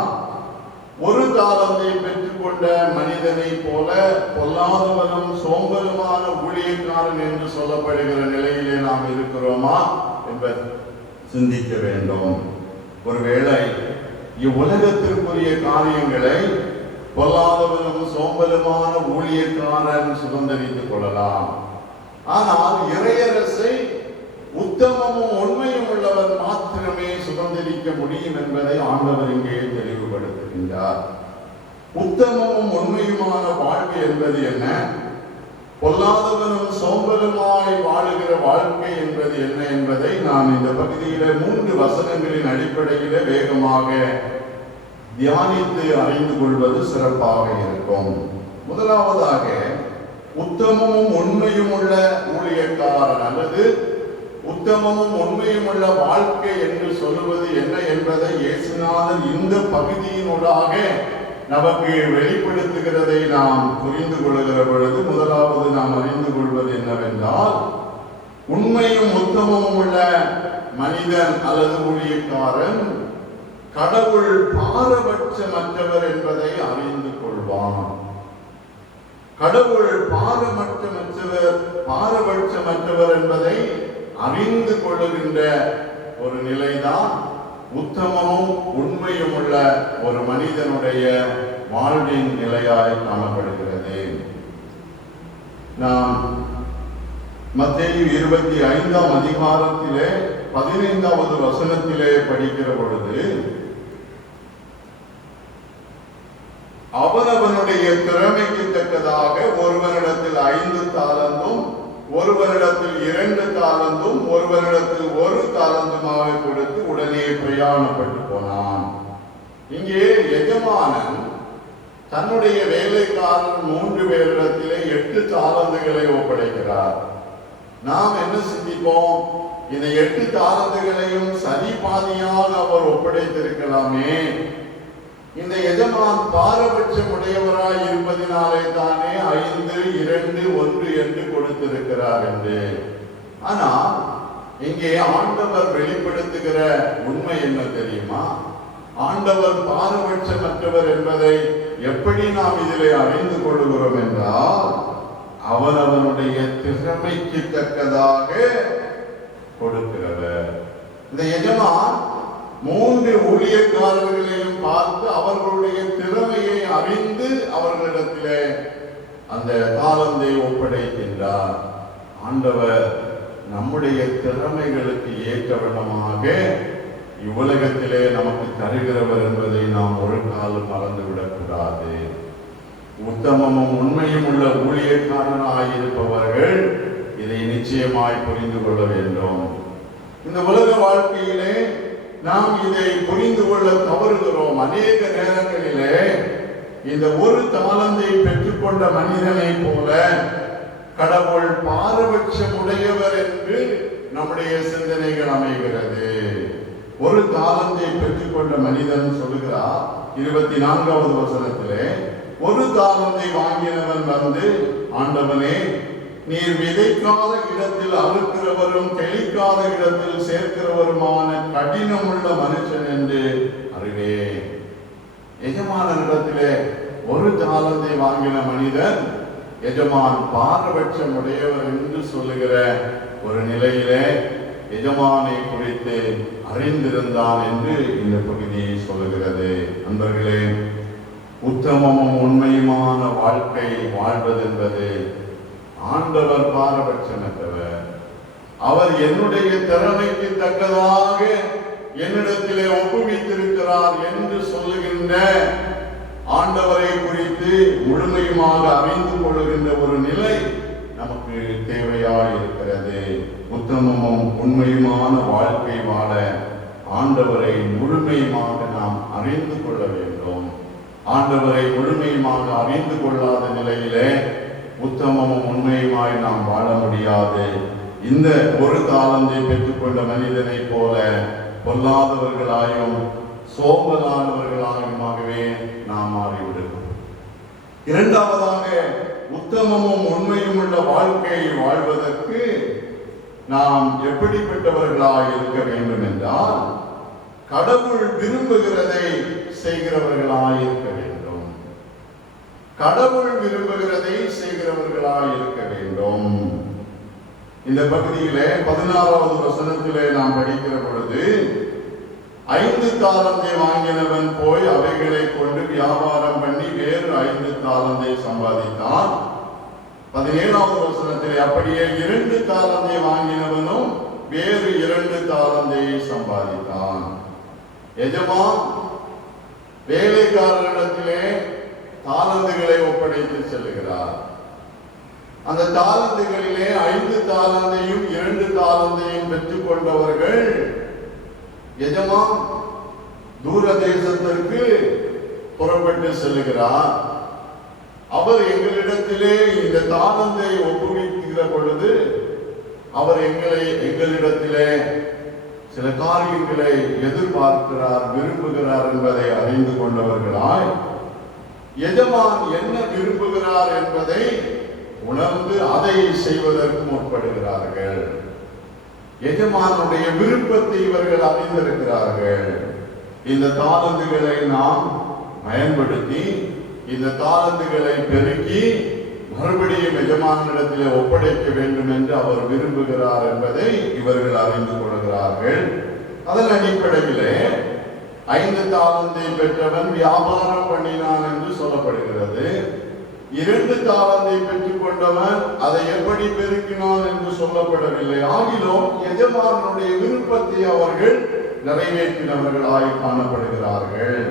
1 தாலந்தை பெற்றுக்கொண்ட மனிதனை போல பொல்லாதவனும் சோம்பலுமான ஊழியக்காரன் என்று சொல்லப்படுகிற நிலையிலே நாம் இருக்கிறோமா என்பதை சிந்திக்க வேண்டும். ஒருவேளை இவ்வுலகத்திற்குரிய காரியங்களை பொல்லாதவனும் சோம்பலுமான ஊழியக்காரன் சுதந்திரித்துக் கொள்ளலாம். ஆனால் இறையரசை உத்தமமும் உண்மையும் உள்ளவர் மாத்திரமே சுதந்திரிக்க முடியும் என்பதை ஆண்டவர் இங்கே தெளிவுபடுத்துகின்றார். உத்தமமும் உண்மையுமான வாழ்க்கை என்பது என்ன? பொல்லாதவனும் சோம்பலுமாய் வாழுகிற வாழ்க்கை என்பது என்ன என்பதை நாம் இந்த பகுதியில 3 வசனங்களின் அடிப்படையில வேகமாக தியானித்து அறிந்து கொள்வது சிறப்பாக இருக்கும். முதலாவதாக, உத்தமமும் உண்மையும் உள்ள ஊழியக்காரன் அல்லது உத்தமமும் உண்மையும் உள்ள வாழ்க்கை என்று சொல்லுவது என்ன என்பதை இயேசுநாதர் இந்த பகுதியினூடாக நமக்கு வெளிப்படுத்துகிறதை நாம் புரிந்து கொள்கிற பொழுது முதலாவது நாம் அறிந்து கொள்வது என்னவென்றால், உண்மையும் உத்தமமும் உள்ள மனிதன் அல்லது ஊழியக்காரன் கடவுள் பாரபட்சமற்றவர் என்பதை அறிந்து கொள்வான். கடவுள் பாரபட்சமற்றவர் என்பதை அறிந்து கொள்ளுகின்ற ஒரு நிலைதான் உத்தமமும் உண்மையும் உள்ள ஒரு மனிதனுடைய வாழ்வின் நிலையாய் காணப்படுகிறது. நாம் மத்தேயு 25ஆம் அதிகாரத்திலே 15வது வசனத்திலே படிக்கிற பொழுது, அவனவனுடைய திறமைக்கு தக்கதாக ஒருவனிடத்தில் 5 தாலந்தும், ஒருவனிடத்தில் 2 தாலந்தும், ஒருவனிடத்தில் 1 தாலந்துமாக கொடுத்து உடனே பிரயாணப்பட்டு போனான். இங்கே எஜமானன் தன்னுடைய வேலைக்காரன் 3 பேரிடத்திலே 8 தாலந்துகளை ஒப்படைக்கிறார். நாம் என்ன சிந்திப்போம்? இந்த 8 தாலந்துகளையும் சரி பாதியாக அவர் ஒப்படைத்திருக்கலாமே. இந்த எஜமான் பாரபட்சம் உடையவராய் இருப்பதினாலே தானே 5, 2, 1 என்று கொடுத்திருக்கிறார் என்று. ஆனால் இங்கே ஆண்டவர் வெளிப்படுத்துகிற உண்மை என்ன தெரியுமா? ஆண்டவர் பாரபட்சமற்றவர் என்பதை எப்படி நாம் இதிலே அறிந்து கொள்கிறோம் என்றால், அவனவனுடைய திறமைக்கு தக்கதாக கொடுக்கிறவர். இந்த எஜமான் 3 ஊழியக்காரர்களையும் பார்த்து அவர்களுடைய திறமையை அறிந்து அவர்களிடத்திலே அந்த தாளந்தை ஒப்படைக்கின்றார். ஆண்டவர் நம்முடைய திறமைகளுக்கு ஏற்ற விதமாக இவ்வுலகத்திலே நமக்கு தருகிறவர் என்பதை நாம் ஒரு காலம் மறந்துவிடக் கூடாது. உத்தமமும் உண்மையும் உள்ள ஊழியக்காரனாயிருப்பவர்கள் இதை நிச்சயமாய் புரிந்து கொள்ள வேண்டும். இந்த உலக வாழ்க்கையிலே நாம் இதை புரிந்து கொள்ள தவறுகிறோம். அநேக நேரங்களிலே இந்த 1 தாலந்தை பெற்றுக்கொண்ட மனிதனை போல கடவுள் பாரபட்சம் உடையவர் என்று நம்முடைய சிந்தனைகள் அமைகிறது. 1 தாலந்தை பெற்றுக்கொண்ட மனிதன் சொல்லுகிறார் 24வது வசனத்திலே, 1 தாலந்தை வாங்கினவன் வந்து, ஆண்டவனே, நீர் விதைக்காத இடத்தில் அறுக்கிறவரும் தெளிக்காத இடத்தில் சேர்க்கிறவருமான கடினமுள்ள மனுஷன் என்று அறிவேன். எஜமானிடத்திலே 1 தாலந்தை வாங்கின மனிதன் எஜமான் பாரபட்சம் உடையவர் என்று சொல்லுகிற ஒரு நிலையிலே எஜமானை குறித்து அறிந்திருந்தான் என்று இந்த பகுதியை சொல்லுகிறது. நண்பர்களே, உத்தமமும் உண்மையுமான வாழ்க்கை வாழ்வதென்பது ஆண்டவர் பாரபட்சமற்றவர். அவர் என்னுடைய திறமைக்கு தக்கதாக என்னிடத்திலே ஒப்புவித்திருக்கிறார் என்று சொல்லுகின்ற ஆண்டவரை குறித்து முழுமையுமாக அறிந்து கொள்ளுகின்ற ஒரு நிலை நமக்கு தேவையாக இருக்கிறது. உத்தமமும் உண்மையுமான வாழ்க்கை வாழ ஆண்டவரை முழுமையுமாக நாம் அறிந்து கொள்ள வேண்டும். ஆண்டவரை முழுமையுமாக அறிந்து கொள்ளாத நிலையிலே உத்தமமும் உண்மையுமாய் நாம் வாழ முடியாது. இந்த 1 தாலந்தை பெற்றுக்கொண்ட மனிதனை போல பொல்லாதவர்களாயும் சோம்பலானவர்களாயுமாகவே நாம் மாறிவிடுவோம். இரண்டாவதாக, உத்தமமும் உண்மையும் உள்ள வாழ்க்கையை வாழ்வதற்கு நாம் எப்படிப்பட்டவர்களாக இருக்க வேண்டும் என்றால், கடவுள் விரும்புகிறதை செய்கிறவர்களாக இருக்க வேண்டும். கடவுள் விரும்புகிறதை செய்கிறவர்களாக இருக்க வேண்டும். இந்த பகுதியிலே 16வது வசனத்திலே நாம் படிக்கிற பொழுது, 5 தாலந்தை வாங்கினவன் போய் அவைகளை கொண்டு வியாபாரம் பண்ணி வேறு 5 தாலந்தை சம்பாதித்தான். 17வது வசனத்திலே அப்படியே 2 தாலந்தை வாங்கினவனும் வேறு 2 தாலந்தையை சம்பாதித்தான். எஜமான் வேலைக்காரரிடத்திலே தாலந்துகளை ஒப்படைத்து செல்லுகிறார். அந்த தாலந்துகளிலே 5 தாலந்தையும் 2 தாலந்தையும் பெற்றுக் கொண்டவர்கள் எஜமான் தூர தேசத்திற்கு புறப்பட்டு செல்லுகிறார். அவர் எங்களிடத்திலே இந்த தாளந்தை ஒப்புவிக்கிற பொழுது அவர் எங்களிடத்திலே சில காரியங்களை எதிர்பார்க்கிறார், விரும்புகிறார் என்பதை அறிந்து கொண்டவர்களாய் எஜமான் என்ன விரும்புகிறார் என்பதை உணர்ந்து அதை செய்வதற்கு முற்படுகிறார்கள். எஜமானுடைய விருப்பத்தை இவர்கள் அறிந்திருக்கிறார்கள். இந்த தாளந்துகளை நாம் பயன்படுத்தி இந்த தாளந்துகளை பெருக்கி மறுபடியும் எஜமானிடத்திலே ஒப்படைக்க வேண்டும் என்று அவர் விரும்புகிறார் என்பதை இவர்கள் அறிந்து கொள்கிறார்கள். அதன் அடிப்படையிலே 5 தாளந்தை பெற்றவன் வியாபாரம் பண்ணினான் என்று சொல்லப்படுகிறது. 2 தாளந்தை பெற்றுக் கொண்டவன் அதை எப்படி பெருக்கினான் என்று சொல்லப்படவில்லை. ஆகிலும் எஜமானுடைய விருப்பத்தை அவர்கள் நிறைவேற்றினவர்களாய் காணப்படுகிறார்கள்.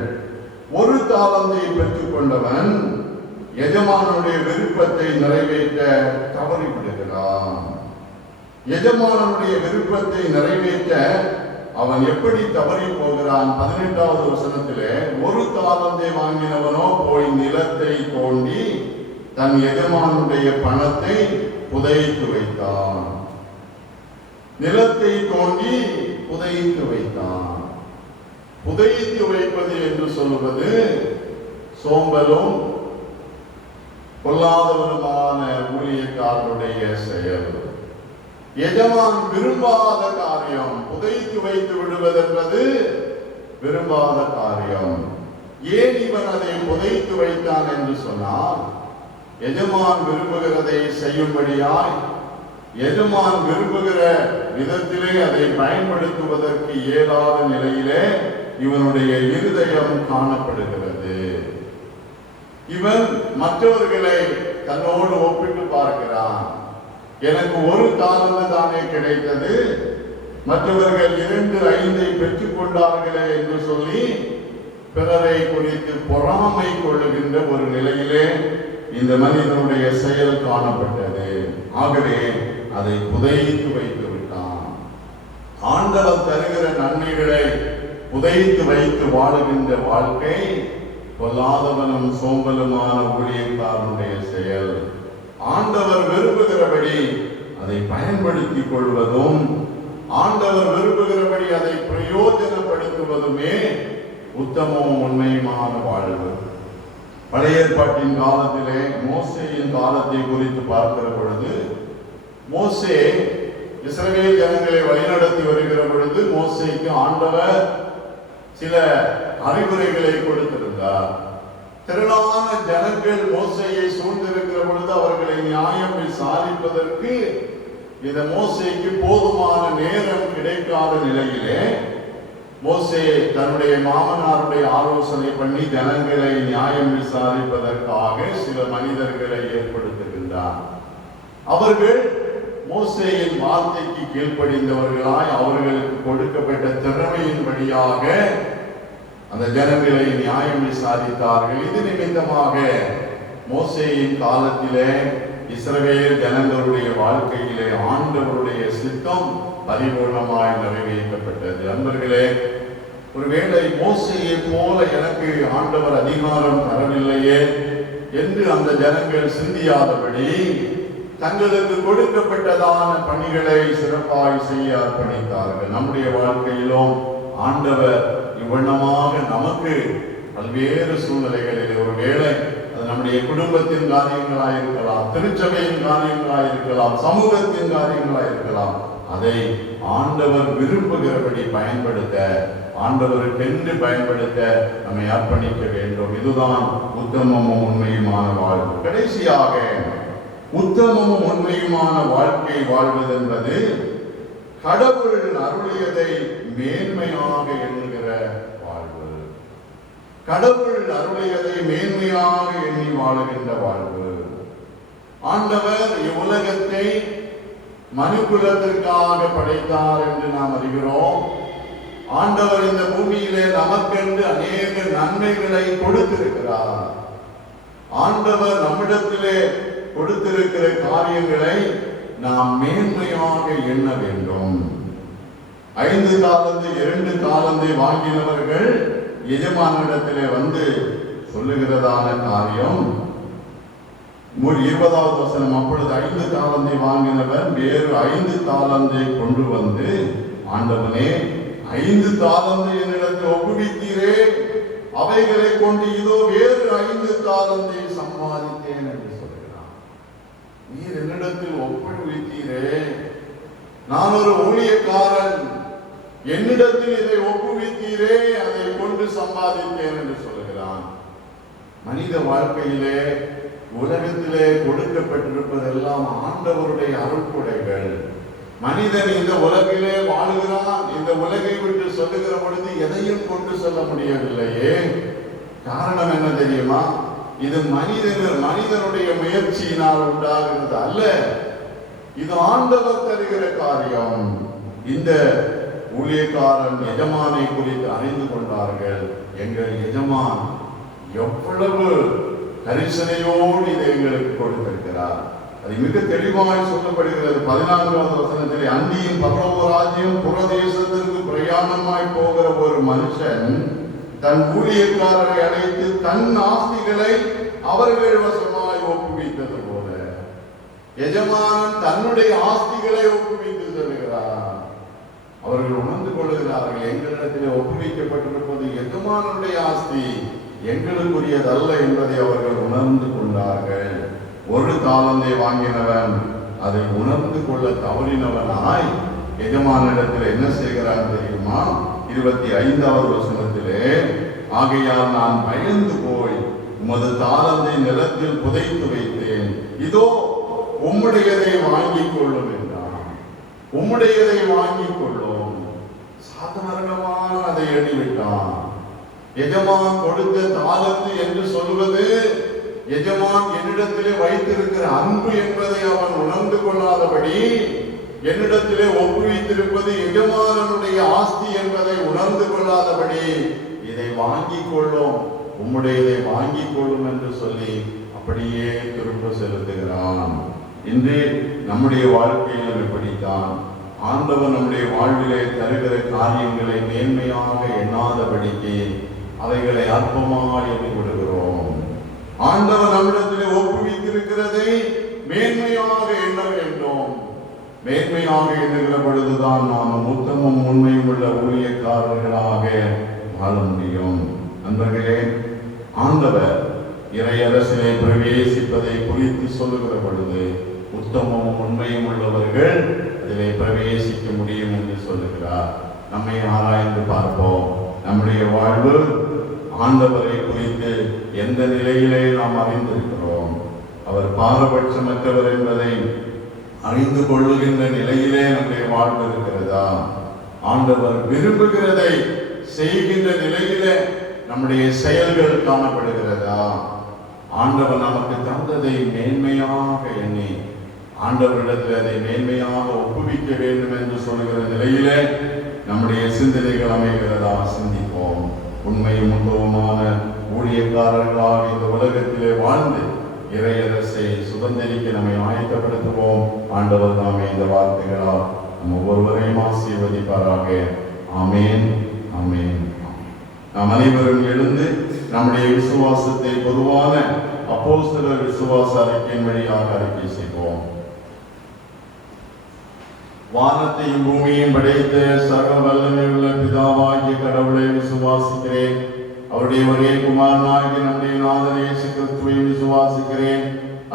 1 தாளந்தை பெற்றுக் கொண்டவன் எஜமானுடைய விருப்பத்தை நிறைவேற்ற தவறிவிடுகிறான். எஜமானுடைய விருப்பத்தை நிறைவேற்ற அவன் எப்படி தவறி போகிறான்? 18வது வசனத்திலே 1 தாளந்தை வாங்கினவனோ போய் நிலத்தை தோண்டி தன் எஜமானுடைய பணத்தை புதைத்து வைத்தான். நிலத்தை தோண்டி புதைத்து வைத்தான். புதைத்து வைப்பது என்று சொல்லுவது சோம்பலும் பொல்லாதவனுமான ஊழியக்காரனுடைய செயல். எஜமான் விரும்பாத காரியம். புதைத்து வைத்து விடுவதென்பது விரும்பாத காரியம். ஏன் இவன் அதை புதைத்து வைத்தான் என்று சொன்னால், எஜமான் விரும்புகிறதை செய்யும்படியாய் எஜமான் விரும்புகிற விதத்திலே அதை பயன்படுத்துவதற்கு இயலாத நிலையிலே இவனுடைய இருதயம் காணப்படுகிறது. இவன் மற்றவர்களை தன்னோடு ஒப்பிட்டு பார்க்கிறான். எனக்கு 1 தாளந்து தானே கிடைத்தது, மற்றவர்கள் 2, 5 பெற்றுக் கொண்டார்களே என்று சொல்லி பிறரை குறித்து பொறாமை கொள்ளுகின்ற ஒரு நிலையிலே இந்த மனிதனுடைய செயல் காணப்பட்டது. ஆகவே அதை புதைத்து வைத்து விட்டான். ஆண்டவர் தருகிற நன்மைகளை புதைத்து வைத்து வாழுகின்ற வாழ்க்கை பொல்லாதவனும் சோம்பலுமான ஊழியக்காரனுடைய செயல். ஆண்டவர் விரும்புகிறபடி அதை பயன்படுத்திக் கொள்வதும் ஆண்டவர் விரும்புகிறபடி அதை பிரயோஜனப்படுத்துவதுமே உத்தமமும் உண்மையுமான வாழ்வு. பழைய ஏற்பாட்டின் காலத்திலே மோசேயின் காலத்தை குறித்து பார்க்கிற பொழுது, மோசே இஸ்ரவேல் ஜனங்களை வழிநடத்தி வருகிற பொழுது மோசேக்கு ஆண்டவர் சில அறிவுரைகளை கொடுத்திருந்தார். திரளான ஜனங்கள் மோசேயை சூழ்ந்திருக்கிற பொழுது அவர்களை நியாயம் விசாரிப்பதற்கு இந்த மோசேக்கு போதுமான நேரம் கிடைக்காத நிலையிலே மோசே தன்னுடைய மாமனாருடைய ஆலோசனை பண்ணி ஜனங்களை நியாயம் விசாரிப்பதற்காக சில மனிதர்களை ஏற்படுத்துகின்றார். அவர்கள் மோசேயின் வார்த்தைக்கு கீழ்ப்படிந்தவர்களாய் அவர்களுக்கு கொடுக்கப்பட்ட திறமையின் வழியாக அந்த ஜனங்களை நியாயம் விசாரித்தார்கள். இது நிமித்தமாக மோசேயின் காலத்திலே இஸ்ரவேல் ஜனங்களுடைய வாழ்க்கையிலே ஆண்டவருடைய சித்தம் பரிபூர்ணமாய் நிறைவேற்றப்பட்டது. அன்பர்களே, ஒருவேளை மோசேயை போல எனக்கு ஆண்டவர் அதிகாரம் தரவில்லையே என்று அந்த ஜனங்கள் சிந்தியாதபடி தங்களுக்கு கொடுக்கப்பட்டதான பணிகளை சிறப்பாய் செய்ய அர்ப்பணித்தார்கள். நம்முடைய வாழ்க்கையிலும் ஆண்டவர் இவ்வண்ணமாக நமக்கு பல்வேறு சூழ்நிலைகளில் ஒருவேளை அது நம்முடைய குடும்பத்தின் காரியங்களாக இருக்கலாம், திருச்சபையின் காரியங்களாக இருக்கலாம், சமூகத்தின் காரியங்களாக இருக்கலாம், அதை ஆண்டவர் விரும்புகிறபடி பயன்படுத்த, ஆண்டவருக்கென்று பயன்படுத்த நம்மை அர்ப்பணிக்க வேண்டும். இதுதான் உத்தமமும் உண்மையுமான வாழ்வு. கடைசியாக உத்தமமும் உண்மையுமான வாழ்க்கை வாழ்வது என்பது கடவுள் அருளியதை மேன்மையாக எண்ணுகிற வாழ்வு. கடவுள் அருளியதை மேன்மையாக எண்ணி வாழுகின்ற வாழ்வு. ஆண்டவர் இவ்வுலகத்தை மனுக்குலத்திற்காக படைத்தார் என்று நாம் அறிகிறோம். ஆண்டவர் இந்த பூமியிலே நமக்கென்று அநேக நன்மைகளை கொடுத்திருக்கிறார். ஆண்டவர் நம்மிடத்திலே கொடுத்திருக்கிற காரியங்களை நாம் மேன்மையாக எண்ண வேண்டும். 5 தாளந்து 2 தாளந்தை வாங்கினவர்கள் எஜமானிடத்திலே வந்து சொல்லுகிறதான காரியம் 20வது வசனம், அப்பொழுது 5 தாளந்தை வாங்கினவர் வேறு 5 தாளந்தை கொண்டு வந்து, ஆண்டவனே 5 தாளந்தை என்னிடத்தில் ஒப்புவித்தீரே, அவைகளை கொண்டு இதோ வேறு 5 தாளந்தை சம்பாதித்தேன் என்று சொல்கிறார். நீர் என்னிடத்தில் ஒப்புவித்தீரே, நான் ஒரு ஊழியக்காரன், என்னிடத்தில் இதை ஒப்புவித்தீரே, அதை கொண்டு சம்பாதித்தேன் என்று சொல்கிறான். மனித வாழ்க்கையிலே உலகத்திலே கொடுக்கப்பட்டிருப்பதெல்லாம் ஆண்டவருடைய அருள்கொடைகள். மனிதன் இந்த உலகிலே வாழுகிறான். இந்த உலகை விட்டு சொல்லுகிற பொழுது எதையும் கொண்டு செல்ல முடியவில்லையே. காரணம் என்ன தெரியுமா? இது மனிதனுடைய முயற்சியினால் உண்டாகிறது அல்ல. இது ஆண்டவர் தருகிற காரியம். இந்த ஊழியக்காரன் எஜமானை குறித்து அறிந்து கொண்டார்கள். எங்கள் எஜமான் எவ்வளவு கரிசனையோடு இதை எங்களுக்கு கொடுத்திருக்கிறார். அது மிக தெளிவாய் சொல்லப்படுகிறது. 14வது வசனத்திலே, அந்தியும் பரலோக ராஜ்யம் புறதேசத்திற்கு பிரயாணமாய் போகிற ஒரு மனுஷன் தன் ஊழியக்காரரை அழைத்து தன் ஆஸ்திகளை அவர்கள் வசமாய் ஒப்புவித்தது போல, எஜமானன் தன்னுடைய ஆஸ்திகளை ஒப்புவித்து செல்கிறார். அவர்கள் உணர்ந்து கொள்கிறார்கள், எங்களிடத்தில் ஒப்புவிக்கப்பட்டிருப்பது எஜமானுடைய ஆஸ்தி, எங்களுக்குரியதல்ல என்பதை அவர்கள் உணர்ந்து கொண்டார்கள். ஒரு தாளந்தை வாங்கினவன் அதை உணர்ந்து கொள்ள தவறினவனாய் எஜமானிடத்தில் என்ன செய்கிறான் தெரியுமா? 25வது வசனத்திலே, ஆகையால் நான் பயந்து போய் உமது தாளந்தை நிலத்தில் புதைத்து வைத்தேன், இதோ உம்முடையதை வாங்கிக் கொள்ளும் என்றான். உம்முடையதை வாங்கிக் கொள்ளும். சாதாரணமான அதை எண்ணிவிட்டான். எஜமான் கொடுத்த தாளந்து என்று சொல்வது எஜமான் என்னிடத்திலே வைத்திருக்கிற அன்பு என்பதை அவன் உணர்ந்து கொள்ளாதபடி, என்னிடத்திலே ஒப்புவித்திருப்பது எஜமானனுடைய ஆஸ்தி என்பதை உணர்ந்து கொள்ளாதபடி, இதை வாங்கிக் கொள்ளும், உம்முடையதை வாங்கிக் கொள்ளும் என்று சொல்லி அப்படியே திரும்ப செலுத்துகிறான். இன்று நம்முடைய வாழ்க்கையில் இப்படித்தான். ஆண்டவர் நம்முடைய வாழ்விலே தருகிற காரியங்களை மேன்மையாக எண்ணாதபடிக்கு அவைகளை அற்பமாக எண்ணி விடுகிறோம். ஆண்டவர் நம்மிடத்திலே ஒப்புவித்திருக்கிறதை மேன்மையாக எண்ண வேண்டும். மேன்மையாக எண்ணுகிற பொழுதுதான் நாம் உத்தமம் உண்மையும் உள்ள ஊழியக்காரர்களாக வாழ முடியும். நண்பர்களே, ஆண்டவர் இறையரசிலே பிரவேசிப்பதை குறித்து சொல்லுகிற பொழுது உத்தமமும் உண்மையும் உள்ளவர்கள் அதிலே பிரவேசிக்க முடியும் என்று சொல்லுகிறார். நம்மை ஆராய்ந்து பார்ப்போம். நம்முடைய வாழ்வு ஆண்டவரை குறித்து எந்த நிலையிலே நாம் அறிந்திருக்கிறோம்? அவர் பாரபட்சமற்றவர் என்பதை அறிந்து கொள்ளுகின்ற நிலையிலே நம்முடைய வாழ்வு இருக்கிறதா? ஆண்டவர் விரும்புகிறதை செய்கின்ற நிலையிலே நம்முடைய செயல்கள் காணப்படுகிறதா? ஆண்டவர் நமக்கு தந்ததை மேன்மையாக எண்ணி ஆண்டவரிடத்தில் அதை மேன்மையாக ஒப்புவிக்க வேண்டும் என்று சொல்லுகிற நிலையிலே நம்முடைய சிந்தனைகள் அமைகிறதா? சிந்திப்போம். உண்மையும் உத்தமமான ஊழியக்காரர்களாக இந்த உலகத்திலே வாழ்ந்து இறையரசை சுதந்திரிக்க நம்மை ஆயத்தப்படுத்துவோம். ஆண்டவர் தாமே இந்த வார்த்தைகளால் நம் ஒவ்வொருவரையும் ஆசீர்வதிப்பாராக. ஆமேன், ஆமேன். நாம் அனைவரும் எழுந்து நம்முடைய விசுவாசத்தை பொதுவான அப்போஸ்தலர் விசுவாச அறிக்கையின் வழியாக அறிக்கை செய்வோம். வானத்தையும் பூமியையும் படைத்த சர்வ வல்லமை உள்ள பிதாவாகிய கடவுளை விசுவாசிக்கிறேன். அவருடைய ஒரே குமாரனாகிய நம்முடைய நாதர் இயேசு கிறிஸ்துவை விசுவாசிக்கிறேன்.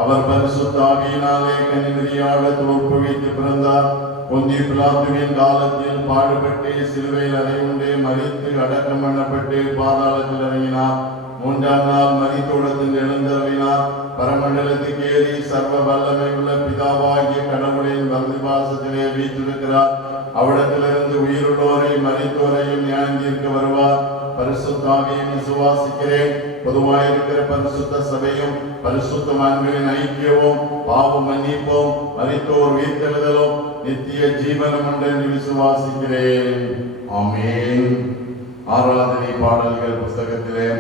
அவர் பரிசுத்த ஆவியினாலே கன்னிமரியாக தோற்றுவித்து பிறந்தார். பொந்திய பிலாத்துவின் காலத்தில் பாடுபட்டு சிலுவையில் அறையுண்டு மரித்து அடக்கம் பண்ணப்பட்டு பாதாளத்தில் இறங்கினார். 3ஆம் நாள் மரித்தோடத்தில் எழுந்தருளினார். பரமண்டலத்துக்கு ஏறி சர்வ வல்லமை உள்ள பிதாவாகிய கடவுளின் வலதுபாசத்திலே வீற்றிருக்கிறார். அவ்விடத்திலிருந்து உயிருள்ளோரை மரித்தோரையும் நியாயம் தீர்க்க வருவார். பரிசுத்த ஆவியை விசுவாசிக்கிறேன். பொதுவாயிருக்கிற பரிசுத்த சபையும் பரிசுத்தவான்களின் ஐக்கியமும் பாவ மன்னிப்பும் மரித்தோர் உயிர்த்தெழுதலும் நித்திய ஜீவனம் என்று விசுவாசிக்கிறேன். ஆமென். ஆராதனை பாடல்கள் புஸ்தகத்திலே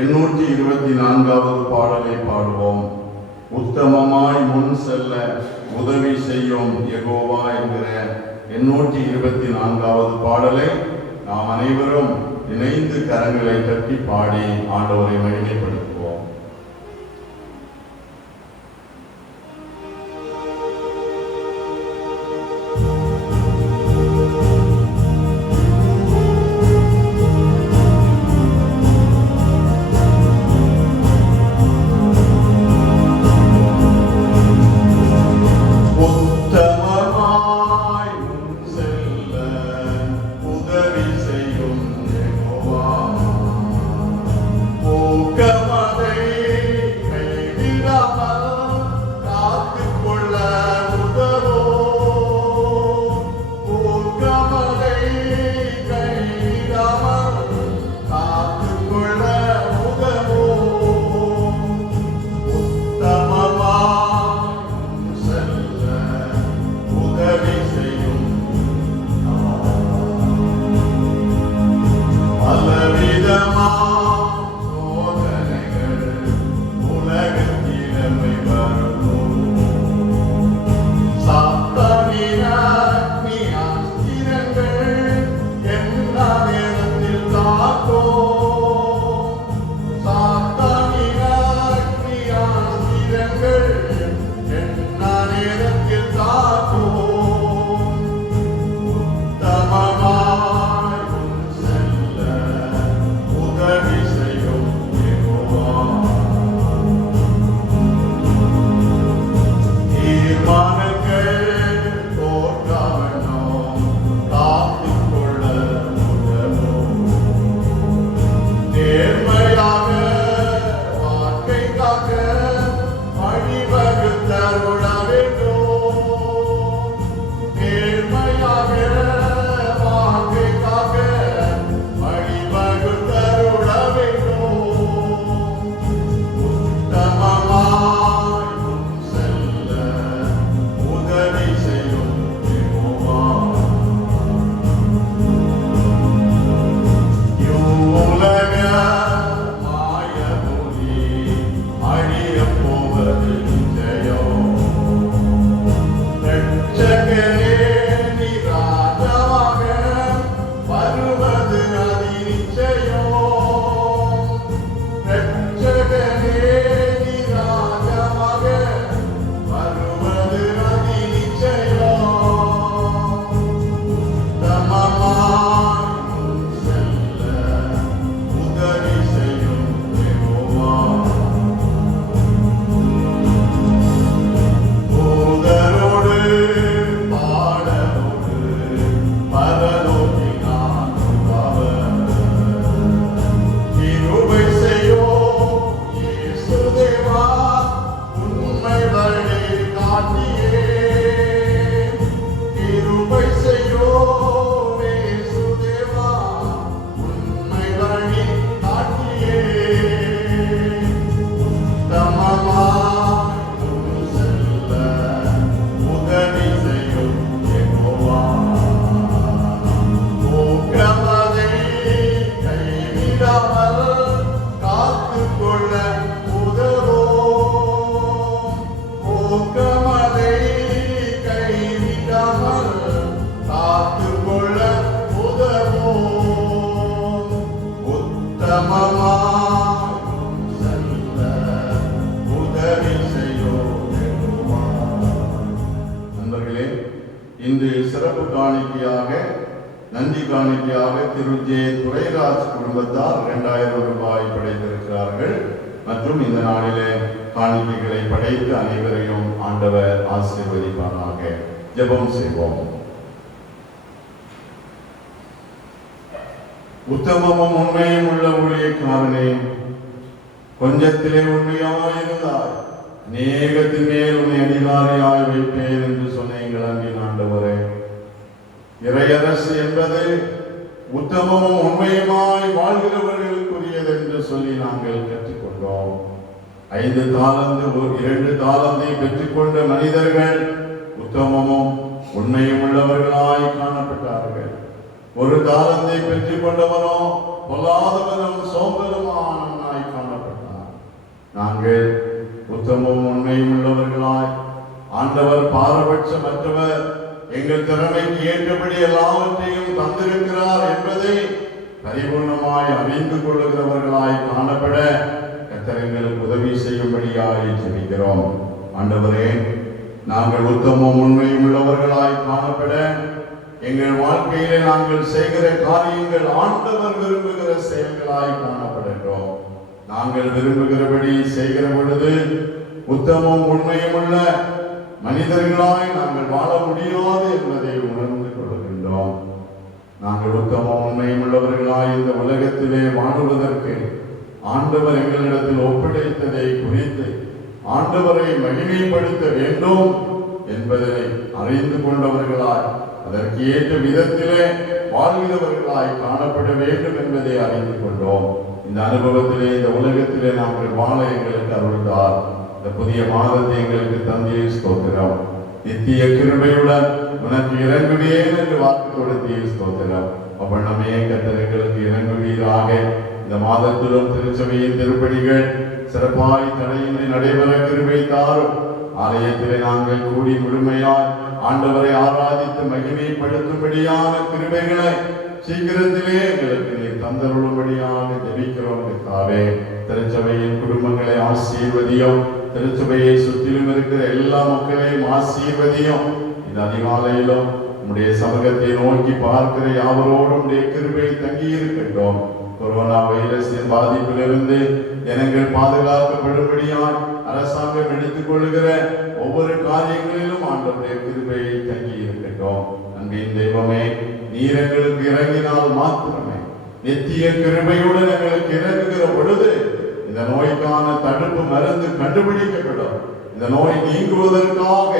824வது பாடலை பாடுவோம். உத்தமமாய் முன் செல்ல உதவி செய்யும் யெகோவா என்கிற 824வது பாடலை நாம் அனைவரும் இணைந்து கரங்களை தட்டி பாடி ஆண்டவரை மகிமைப்படுத்துவோம். உத்தமமாய் இன்று சிறப்பு காணிக்கையாக நன்றி காணிக்கையாக திரு ஜே துரைராஜ் குடும்பத்தார் 2000 ரூபாய் படைத்திருக்கிறார்கள். மற்றும் இந்த நாளிலே காணிக்கைகளை படைத்து அனைவரையும் ஆண்டவர் ஆசீர்வதிப்பாராக. ஜெபம் செய்வோம். உத்தமமும் உண்மையும் உள்ள ஊழியக்காரனே, கொஞ்சத்திலே உண்மையாயிருந்தாய், அநேகத்தின் மேல் உன்னை அதிகாரியாய் வைப்பேன் என்று சொன்ன எங்கள் அன்பின் ஆண்டவரே, இறையரசு என்பது உத்தமமும் உண்மையுமாய் வாழ்கிறவர்களுக்குரியது என்று சொல்லி நாங்கள் கற்றுக்கொண்டோம். 5 தாலந்து 2 தாலந்தை பெற்றுக்கொண்ட மனிதர்கள் உத்தமமும் உண்மையும் உள்ளவர்களாய் காணப்பட்டார்கள். 1 தாலந்தை பெற்றுக் கொண்டவனோ பொல்லாதவனும் சோம்பலுமானவனாய் காணப்பட்டார். நாங்கள் உத்தமமும் உண்மையும் உள்ளவர்களாய், ஆண்டவர் பாரபட்சமற்றவர், எங்கள் திறமைக்கு ஏற்றபடி எல்லாவற்றையும் தந்திருக்கிறார் என்பதை பரிபூர்ணமாய் அறிந்து கொள்ளுகிறவர்களாய் காணப்பட கர்த்தர் எங்களுக்கு உதவி செய்யும்படியாய் ஜெபிக்கிறோம். ஆண்டவரே, நாங்கள் உத்தமமும் உண்மையும் உள்ளவர்களாய் காணப்பட எங்கள் வாழ்க்கையிலே நாங்கள் செய்கிற காரியங்கள் ஆண்டவர் விரும்புகிற செயல்களாய் காணப்படுகிறோம். நாங்கள் விரும்புகிறபடி செய்கிற பொழுது உத்தமமும் உண்மையும் உள்ள மனிதர்களாய் நாங்கள் வாழ முடியாது என்பதை உணர்ந்து கொள்கின்றோம். நாங்கள் உத்தமமும் உண்மையும் உள்ளவர்களாய் இந்த உலகத்திலே வாழுவதற்கு ஆண்டவர் எங்களிடத்தில் ஒப்படைத்ததை குறித்து ஆண்டவரை மகிமைப்படுத்த வேண்டும் என்பதை அறிந்து கொண்டவர்களாய், அதற்கு ஏற்ற விதத்திலே வாழ்கிறவர்களாய் காணப்பட வேண்டும் என்பதை அறிந்து கொண்டோம். இந்த அனுபவத்திலே இந்த உலகத்திலே நாங்கள் வாழ எங்களுக்கு அருள்தார். இந்த புதிய மாதத்தை எங்களுக்கு தந்தையை ஸ்தோத்திரம். நித்திய கிருபையுடன் உனக்கு இறங்குவேன் என்று வாக்கு கொடுத்தீர் ஸ்தோத்திரம். அப்பண்ணமே கர்த்தர் எங்களுக்கு இறங்குவீராக. இந்த மாதத்திலும் திருச்சபையின் திருப்பணிகள் சிறப்பாய் தடையின்றி நடைபெற கிருபை தாரும். ஆலயத்திலே நாங்கள் கூடி முழுமையாய் ஆண்டவரை ஆராதித்து மகிமைப்படுத்தும்படியான கிருபைகளை சீக்கிரத்திலே எங்களுக்கு நீர் தந்தருளும்படியாக ஜெபிக்கிறோம் கர்த்தாவே. திருச்சபையின் குடும்பங்களை ஆசீர்வதியும். திருச்சபையை சுற்றிலும் இருக்கிற எல்லா மக்களையும் ஆசீர்வதியும். இந்த அதிகாலையிலும் உம்முடைய சமூகத்தை நோக்கி பார்க்கிற யாவரோடும் உடைய கிருபை தங்கி இருக்கட்டும். கொரோனா வைரஸின் பாதிப்பிலிருந்து ஜனங்கள் பாதுகாக்கப்படும்படியால் அரசாங்கம் எடுத்துக் கொள்கிற ஒவ்வொரு காரியங்களிலும் ஆண்டவருடைய கிருபை தங்கி இருக்கட்டும். அன்பின் தெய்வமே, நீர் எங்களுக்கு இறங்கினால் மாத்திரமே நித்திய கிருபையுடன் எங்களுக்கு இறங்குகிற பொழுது இந்த நோய்க்கான தடுப்பு மருந்து கண்டுபிடிக்கப்படும். இந்த நோய் நீங்குவதற்காக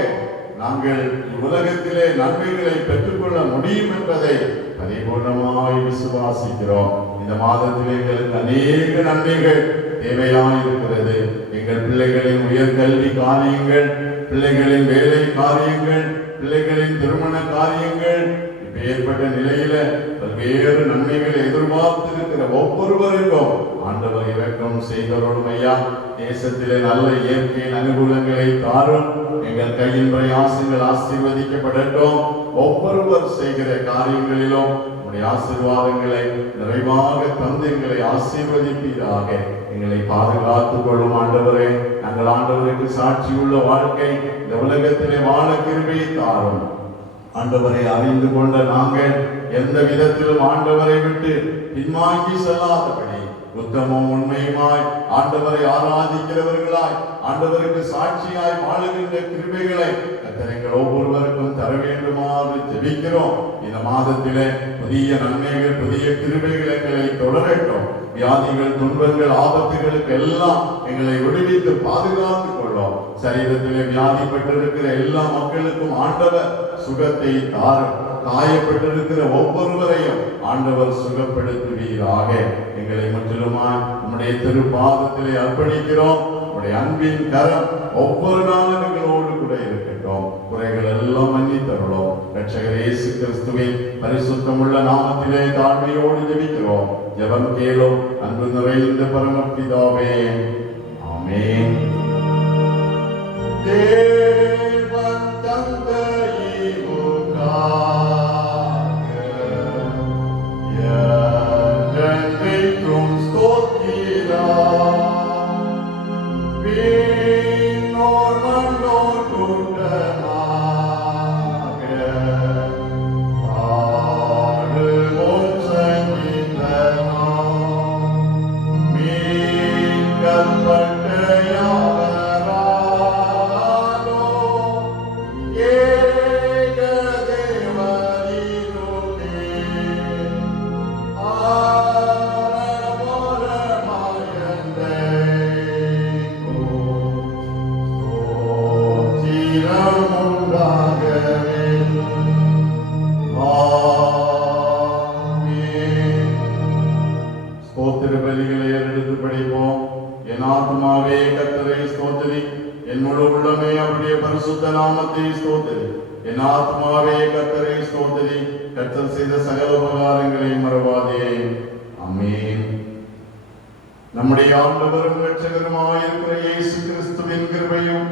நாங்கள் உலகத்திலே நன்மைகளை பெற்றுக்கொள்ள முடியும் என்பதை பரிபூர்ணமாய் விசுவாசிக்கிறோம். இந்த மாதத்திலே எங்களுக்கு அநேக நன்மைகள் தேவையாயிருக்கிறது. எங்கள் பிள்ளைகளின் உயர்கல்வி காரியங்கள், பிள்ளைகளின் வேலை காரியங்கள், பிள்ளைகளின் திருமண காரியங்கள், இப்ப ஏற்பட்ட நிலையில பல்வேறு நன்மைகளை எதிர்பார்த்திருக்கிற ஒவ்வொருவருக்கும் ஆண்டவர் இரக்கம் செய்தவர்களும் ஐயா. தேசத்திலே நல்ல இயற்கையின் அனுகூலங்களை தாரும். எங்கள் கையின் பிரயாசங்கள் ஆசீர்வதிக்கப்படட்டும். ஒவ்வொருவர் செய்கிற காரியங்களிலும் உடைய ஆசீர்வாதங்களை நிறைவாக தந்து எங்களை ஆசீர்வதிப்பீராக. எங்களை பாதுகாத்துக் கொள்ளும் ஆண்டவரே. நாங்கள் ஆண்டவருக்கு சாட்சியுள்ள வாழ்க்கை இந்த உலகத்திலே வாழ கிருபையை தாரும். ஆண்டவரை அறிந்து கொண்ட நாங்கள் எந்த விதத்திலும் ஆண்டவரை விட்டு பின்வாங்கி செல்லாதபடி உத்தமம் உண்மையுமாய் ஆண்டவரை ஆராதிக்கிறவர்களாய் ஆண்டவருக்கு சாட்சியாய் வாழுகின்ற கிருபைகளை கர்த்தர் ஒவ்வொருவருக்கும் தர வேண்டுமாறு ஜெபிக்கிறோம். இந்த மாதத்திலே புதிய நன்மைகள், புதிய கிருபைகள் எங்களை தொடரட்டும். வியாதிகள், துன்பங்கள், ஆபத்துகளுக்கு எல்லாம் எங்களை விடுவித்து பாதுகாத்துக் கொள்ளும். சரீரத்திலே வியாதிப்பட்டிருக்கிற எல்லா மக்களுக்கும் ஆண்டவர் சுகத்தை தாரும். காயப்பட்டிருக்கிற ஒவ்வொருவரையும் ஆண்டவர் சுகப்படுத்துவீராக. எங்களை முற்றிலுமாய் உம்முடைய திருப்பாதத்திலே அர்ப்பணிக்கிறோம். உம்முடைய அன்பின் கரம் ஒவ்வொரு நாளும் எங்களோடு கூட இருக்கட்டும். குறைகள் எல்லாம் மன்னித்தருளோம். இரட்சகர் இயேசு கிறிஸ்துவின் பரிசுத்தமுள்ள நாமத்திலே தாழ்மையோடு ஜெபிக்கிறோம். ஜெபம் கேளும் அன்பு நிறைந்த பரமபிதாவே, ஆமென். தேவன் தந்த நம்முடைய ஆண்டவரும் இரட்சகருமாயிருக்கிற இயேசு கிறிஸ்துவின் கிருபையும்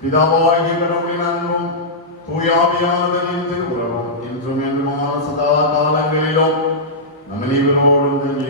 பிதாவாகிய கடவுளின் அன்பும் தூய ஆவியானவரின் திருவுறவும் இன்றும் என்றுமான சதா காலங்களிலும் நம்ம அனைவரோடும் தங்கி